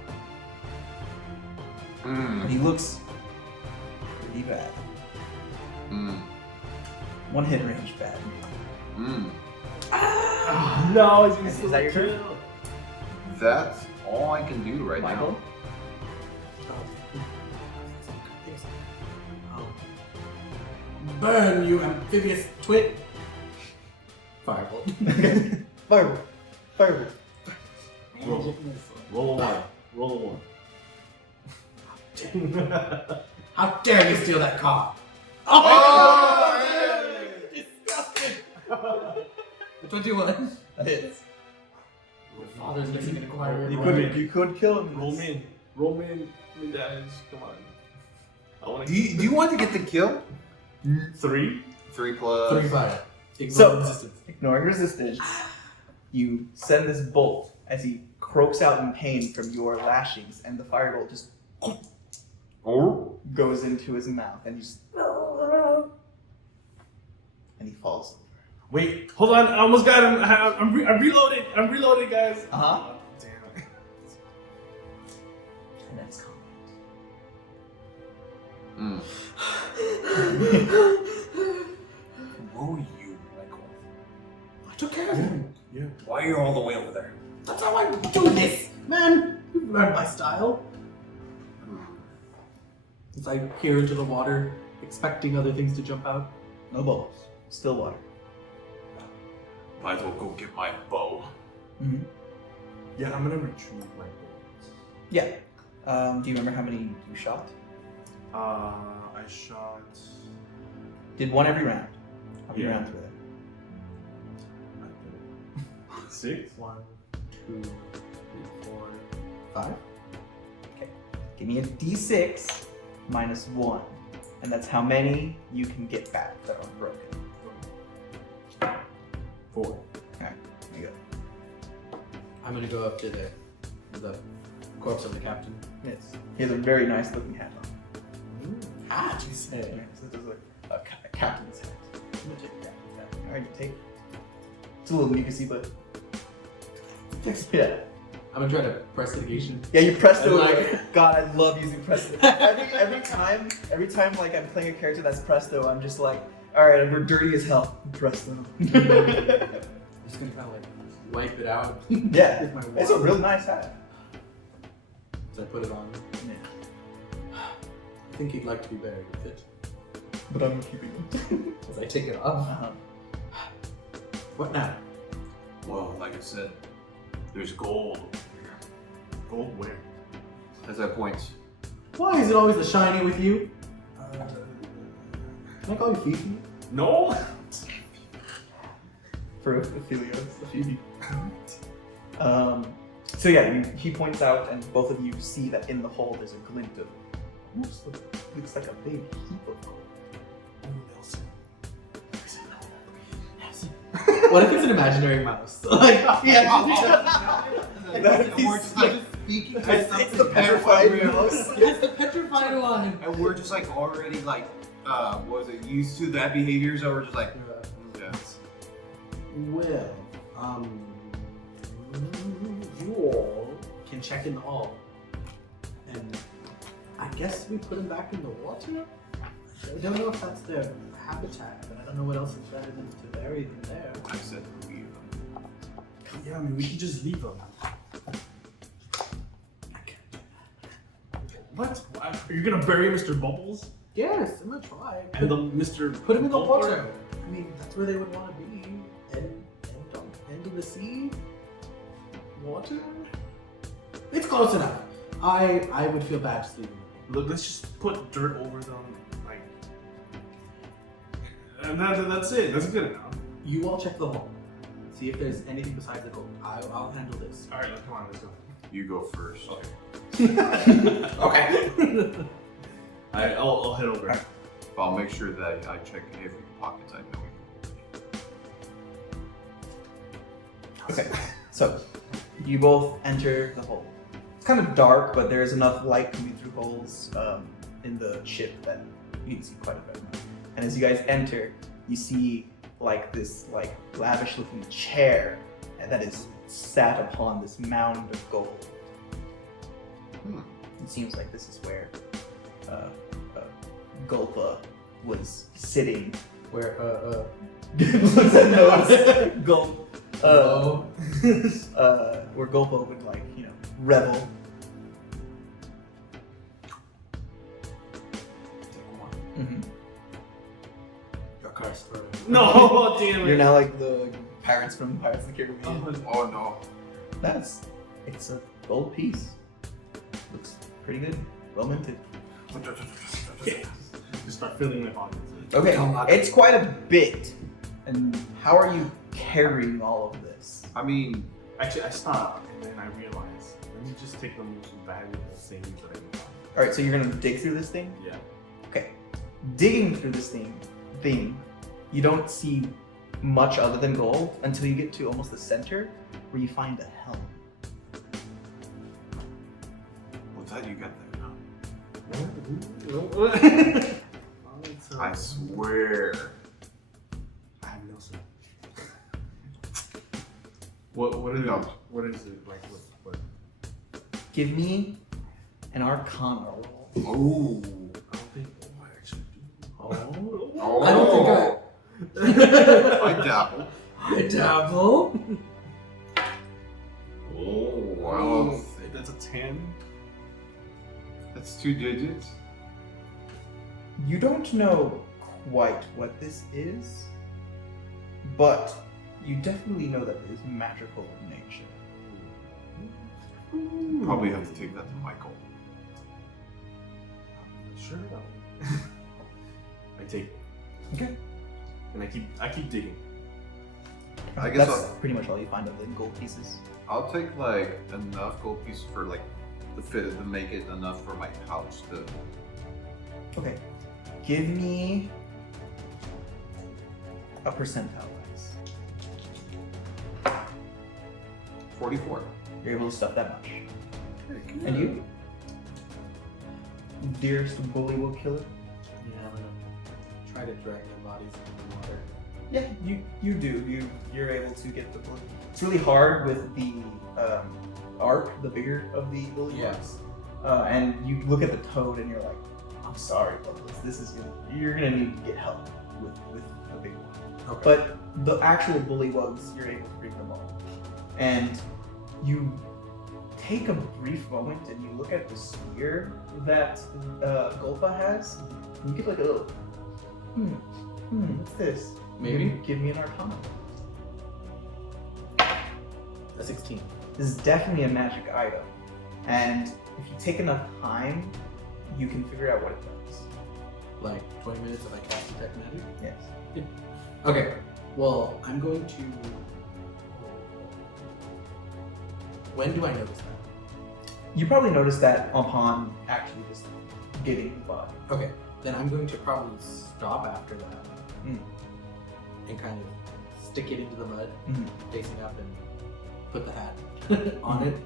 Mm. But he looks pretty bad. Mm. One hit range bad. Mm. No, he's Is that your turn? That's all I can do right Michael? Burn, you amphibious twit! Firebolt. Fireball. Fireball. Roll. Roll a 1. Roll a 1. How dare you steal that car? Oh! Disgusting! The 21. That hits. Your father's missing an acquired. You could kill him. Roll me in. Roll me in. Guys, come on. I want Do you want to get the kill? 3. 3 plus. 3 fire. Ignore So- resistance. Ignoring resistance, you send this bolt as he croaks out in pain from your lashings, and the firebolt just Oh. goes into his mouth, and he's and he falls. Wait, hold on. I almost got him. I'm reloading. I'm reloading, guys. Uh-huh. Damn it. And then it's combat. Who are you, Michael? I took care of him. Yeah. Why are you all the way over there? That's how I do this, man. You've learned my style. As I peer into the water, expecting other things to jump out. No bubbles. Still water. Might as well go get my bow. Mm-hmm. Yeah, I'm gonna retrieve my bullets. Yeah. Do you remember how many you shot? I shot. Did one every round. How many Yeah. rounds were there? 6. 1, 2, 3, 4, 5. Okay. Give me a d6 minus 1. And that's how many you can get back that are broken. 4. Okay. There you go. I'm gonna go up to the corpse of the captain. Yes. He has a very nice looking hat on. Hat, you say? Yeah, so this is a captain's hat. I'm gonna take the captain's hat. Alright, you take it. It's a little mucusy, but yeah. I'm gonna try to press litigation. Yeah, you pressed I'm it. like- God, I love using presto. every time like I'm playing a character that's presto, I'm just like, all right, we're dirty as hell. Presto. I'm just gonna kind of like wipe it out. Yeah, with my it's a water. real nice hat. So I put it on. Yeah. I think he'd like to be buried with it. But I'm keeping it. As I take it off. What now? Well, like I said, there's gold over here. Gold where? As I point. Why is it always the shiny with you? Can I call you Fifi? No. For Ophelia, it's a Phoebe. So yeah, he points out, and both of you see that in the hole there's a glint of almost looks like a big heap of gold. What if it's an imaginary mouse? Like, It's the petrified mouse. it's the petrified one. And we're just like already like, what was it, used to that behavior, so we're just like, yeah. Well, you all can check in the hall. And I guess we put them back in the water? I don't know if that's their habitat, but I don't know what else is better than to bury them there. I said leave them. Yeah, I mean we can just leave them. What? Are you gonna bury Mr. Bubbles Yes, I'm gonna try. and the Mr. Put them in the Gulper? water. I mean, that's where they would want to be. End of the sea? Water? It's close enough. I would feel bad just leaving them. Look, let's just put dirt over them, like, and that's it. That's good enough. You all check the hole. See if there's anything besides the gold. I'll handle this. All right, come on, let's go. You go first. Okay. I'll head over. I'll make sure that I check every pocket I know. Okay, so you both enter the hole. It's kind of dark, but there's enough light coming through holes in the ship that you can see quite a bit. And as you guys enter, you see like this like lavish-looking chair that is sat upon this mound of gold. It seems like this is where Gulpa was sitting. Where Looks at nose. Gulp. hello? Where Gulpa would like, revel. Mm-hmm. Your car's thrown. No, damn it. You're now like the pirates from Pirates of the Caribbean. Oh no. It's a gold piece. Looks pretty good. Well minted. Just start filling my pockets. Okay, it's quite a bit. And how are you carrying all of this? I mean, Actually, I stopped and then I realized, let me just take the most valuable things that I can find. Alright, so you're gonna dig through this thing? Yeah. Okay. Digging through this thing, you don't see much other than gold until you get to almost the center where you find a helm. what's that you got there? I I swear. What is No. it? What is it like? What? Give me an Arcana roll. Oh. I don't think I actually do. Oh. I don't think I dabble. I dabble. Oh, wow. That's a 10. That's 2 digits. You don't know quite what this is, but you definitely know that it is magical in nature. Probably have to take that to Michael. Sure. I take it. Okay. And I keep digging. I guess That's pretty much all you find of the gold pieces. I'll take like enough gold pieces for like the fit to make it enough for my pouch to. Okay. Give me a percentile wise. 44. You're able to stuff that much. And you? Dearest bullywug killer? Yeah, I'm gonna try to drag their bodies into the water. Yeah, you do. You're able to get the bully. It's really hard with the arc, the bigger of the bullywugs. And you look at the toad and you're like, I'm sorry, Douglas. You're gonna need to get help with the big one. Okay. But the actual bullywugs, you're able to bring them all. And you take a brief moment and you look at the spear that Golpa has. And you get like a little, what's this? Maybe. You can give me an Arcana. A 16. This is definitely a magic item. And if you take enough time, you can figure out what it does. Like 20 minutes if I cast Detect Magic? Yes. Okay. Well, I'm going to. When do I notice that? You probably noticed that upon actually just getting the body. Okay. Then I'm going to probably stop after that and kind of stick it into the mud, facing up, and put the hat on it,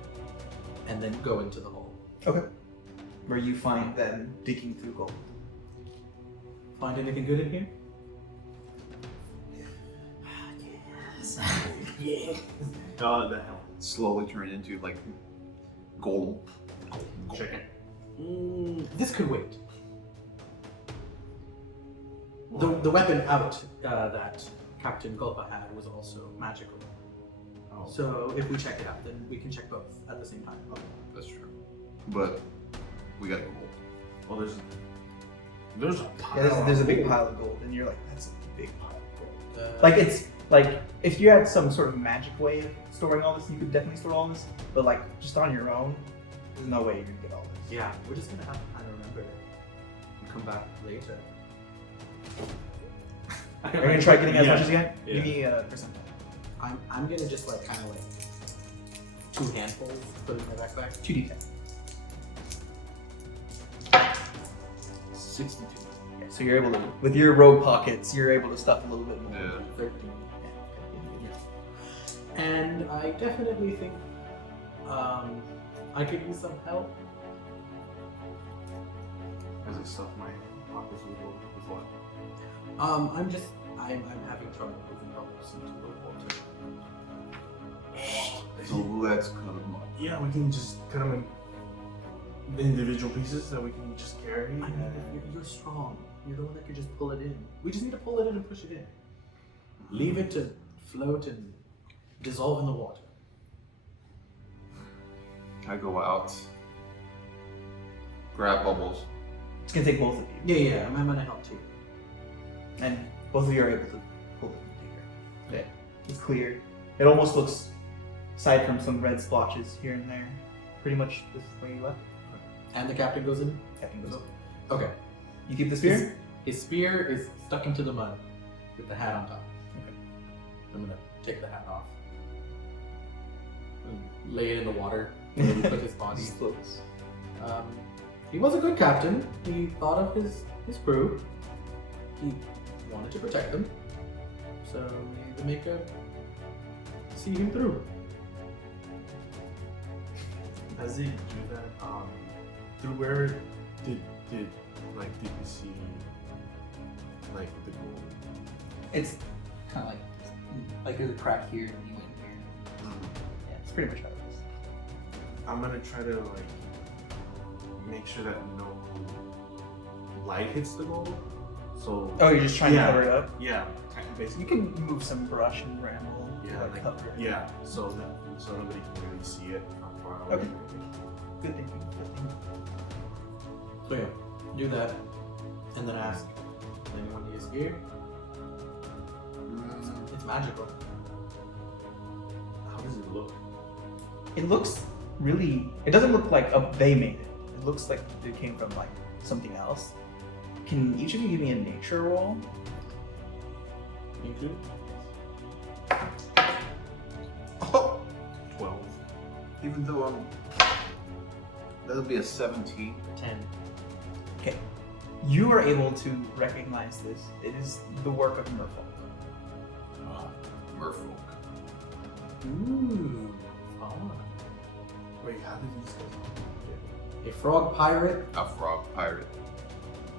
and then go into the hole. Okay. Where you find them digging through gold. Find anything good in here? Yeah. The hell. Slowly turn into like gold. Check it. This could wait. The weapon out that Captain Golpa had was also magical. Oh. So if we check it out, then we can check both at the same time. That's true. But we got gold. Well, there's a pile. Yeah, there's a big of pile of gold, and you're like, that's a big pile of gold. Uh, Like, it's like, if you had some sort of magic way of storing all this, you could definitely store all this. But, like, just on your own, there's no way you're gonna get all this. yeah, we're just gonna have to kind of remember and come back later. You're gonna try getting as Yeah. much as you can? Yeah. Give me a percentile. I'm gonna just like kind of like 2 handfuls put in my backpack. 2d10. 62. Yeah, so you're able to, with your robe pockets, you're able to stuff a little bit more. Yeah. 13. And I definitely think I could use some help. As I stuff my pockets with what? I'm having trouble moving bubbles into the water. So let's cut them up. Yeah, we can just cut them in individual pieces that we can just carry. I mean, if you're strong. You're the one that could just pull it in. We just need to pull it in and push it in. Leave it to float and dissolve in the water. I go out, grab bubbles. It's gonna take both of you. Yeah, I'm gonna help too. And both of you are able to pull it together. Okay. It's clear. It almost looks, aside from some red splotches here and there, pretty much this is where you left. And the captain goes in? Captain goes up. Okay. You keep the spear? His spear is stuck into the mud with the hat on top. Okay. I'm gonna take the hat off. And lay it in the water where we put his body. Just floats. He was a good captain. He thought of his crew. He wanted to protect them. So we had to make a see him through. As they do that, through where did we see like the gold? It's kind of like there's a crack here and you went here. pretty much how it is. I'm gonna try to like make sure that no light hits the gold. So Oh, you're just trying Yeah. to cover it up? yeah, kind of basically. You can move some brush and bramble to Yeah, like like, cover it. yeah, so nobody can really see it from far away. Okay. Good thinking. Good thinking. So yeah, do that, and then ask, does anyone need a spear? It's magical. How does it look? It looks really. It doesn't look like they made it. It looks like it came from like something else. Can each of you give me a nature roll? Nature? Oh, 12. even though that'll be a 17. 10. Okay. You are able to recognize this. It is the work of Merfolk. Merfolk. Ooh. Fun. Wait, how did these guys? A frog pirate. A frog pirate.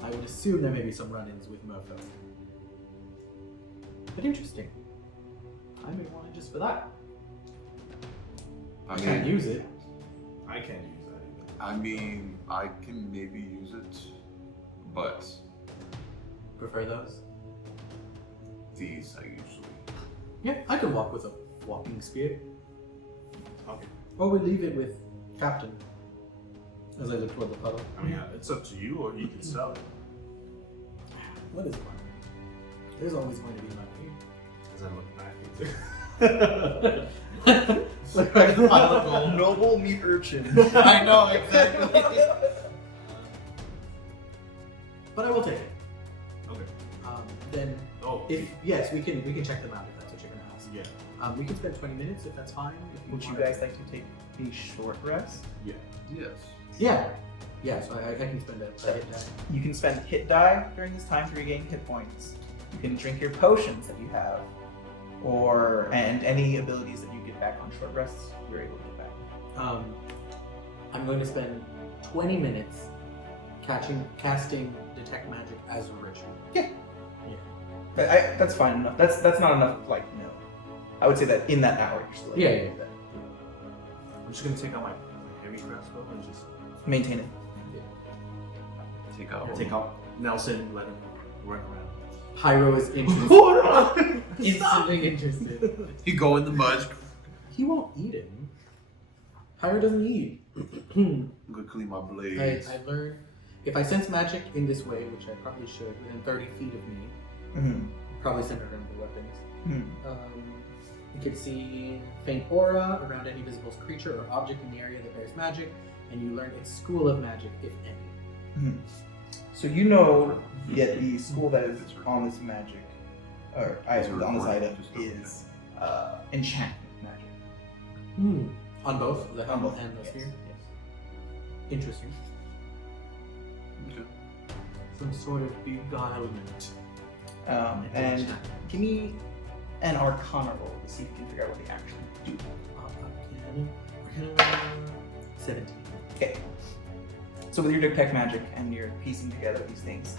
I would assume there may be some run-ins with Mofo. But interesting. I may want it just for that. I can't use it. I can't use that either. I mean, I can maybe use it, but Prefer those? these I usually. Yeah, I can walk with a walking spear. Okay. Or we leave it with Captain. As I look toward the puddle. I mean, it's up to you, or you can sell it. What is money? There's always going to be money. As I look back into Look like a pile of gold. Noble meat urchin. I know, exactly. But I will take it. Okay. Then, Oh. yes, we can check them out if that's what you're gonna ask. Yeah. We can spend 20 minutes if that's fine. If Would you wanna- guys like to take a short rest? Yes. Yeah. Yeah. So I can spend a hit die. You can spend hit die during this time to regain hit points. You can drink your potions that you have, and any abilities that you get back on short rests, you're able to get back. I'm going to spend 20 minutes casting detect magic as a ritual. But that's fine enough. That's not enough. Like no, I would say that in that hour you're still able Yeah. to do that. I'm just gonna take out my heavy crossbow and just Maintain it. take out Nelson and let him run around. Pyro is interested. Hold on! Instantly interested. You go in the mud. He won't eat him. Pyro doesn't eat. I'm gonna clean my blades. I learned if I sense magic in this way, which I probably should, within 30 feet of me, Mm-hmm. probably centered around the weapons. Mm-hmm. You can see faint aura around any visible creature or object in the area that bears magic, and you learn its school of magic, if any. Mm-hmm. So you know that the school that is on this magic, or on this item, is enchantment magic. On both the helm both, and the yes, spear. yes. Interesting. Okay. Some sort of beguilement. And give me an Arcana roll to see if you can figure out what they actually do. Arcana 17. Okay. So with your detect magic and you're piecing together these things,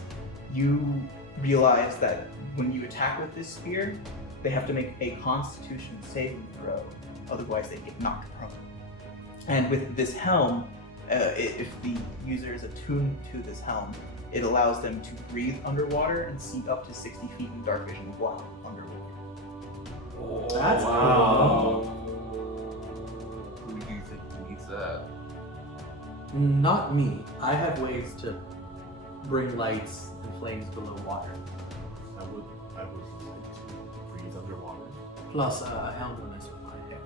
you realize that when you attack with this spear, they have to make a Constitution saving throw, otherwise they get knocked prone. And with this helm, if the user is attuned to this helm, it allows them to breathe underwater and see up to 60 feet in dark vision while underwater. That's Who do you think needs that? Not me. I have ways to bring lights and flames below water. I would like to breathe underwater. Plus a helm will mess with my hair.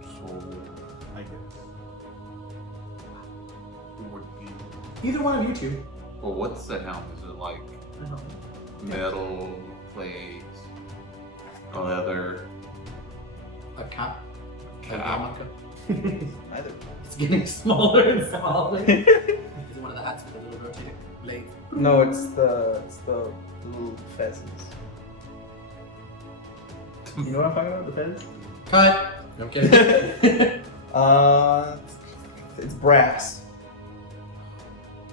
So, I guess. who would be? Either one of you two. Well, what's the helm? Is it like I don't know. metal, plates, leather? A cap. Cap. Either. It's getting smaller and smaller. Is it one of the hats with a little rotating blade? No, it's the little fezzes. You know what I'm talking about? The fez? Cut. No, I'm kidding. It's brass.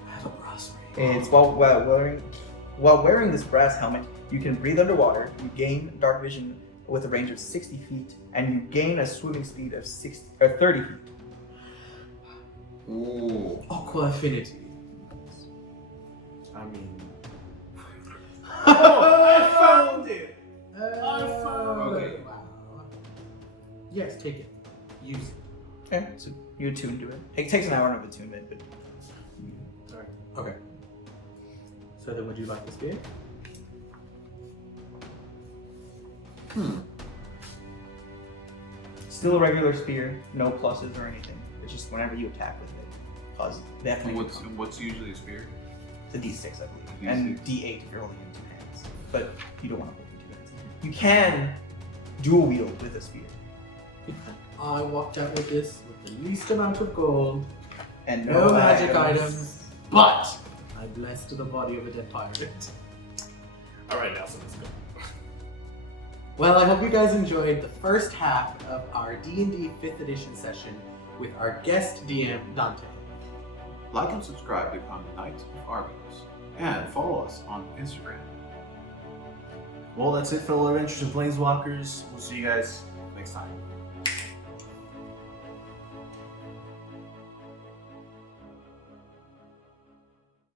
I have a brass ring. It's while wearing this brass helmet, you can breathe underwater, you gain dark vision with a range of 60 feet, and you gain a swimming speed of 30 feet. Ooh. Aqua affinity. I mean, I found it! Okay. Wow. Yes, take it. Use it. Okay, so you attune to it. It takes an hour of attunement, but Alright. Okay. So then would you like the spear? still a regular spear, no pluses or anything. It's just whenever you attack with it, cause definitely What's usually a spear? the D6, I believe, D6. and D8 if you're holding it in two hands. But you don't want to hold it in two hands. You can dual wield with a spear, I walked out with this with the least amount of gold, and no magic items, but I blessed the body of a dead pirate. Alright, Nelson, let's go. Well, I hope you guys enjoyed the first half of our D&D 5th edition session with our guest DM, Dante. Like and subscribe to become Knights of Argos, and follow us on Instagram. Well, that's it, fellow adventurers and planeswalkers. We'll see you guys next time.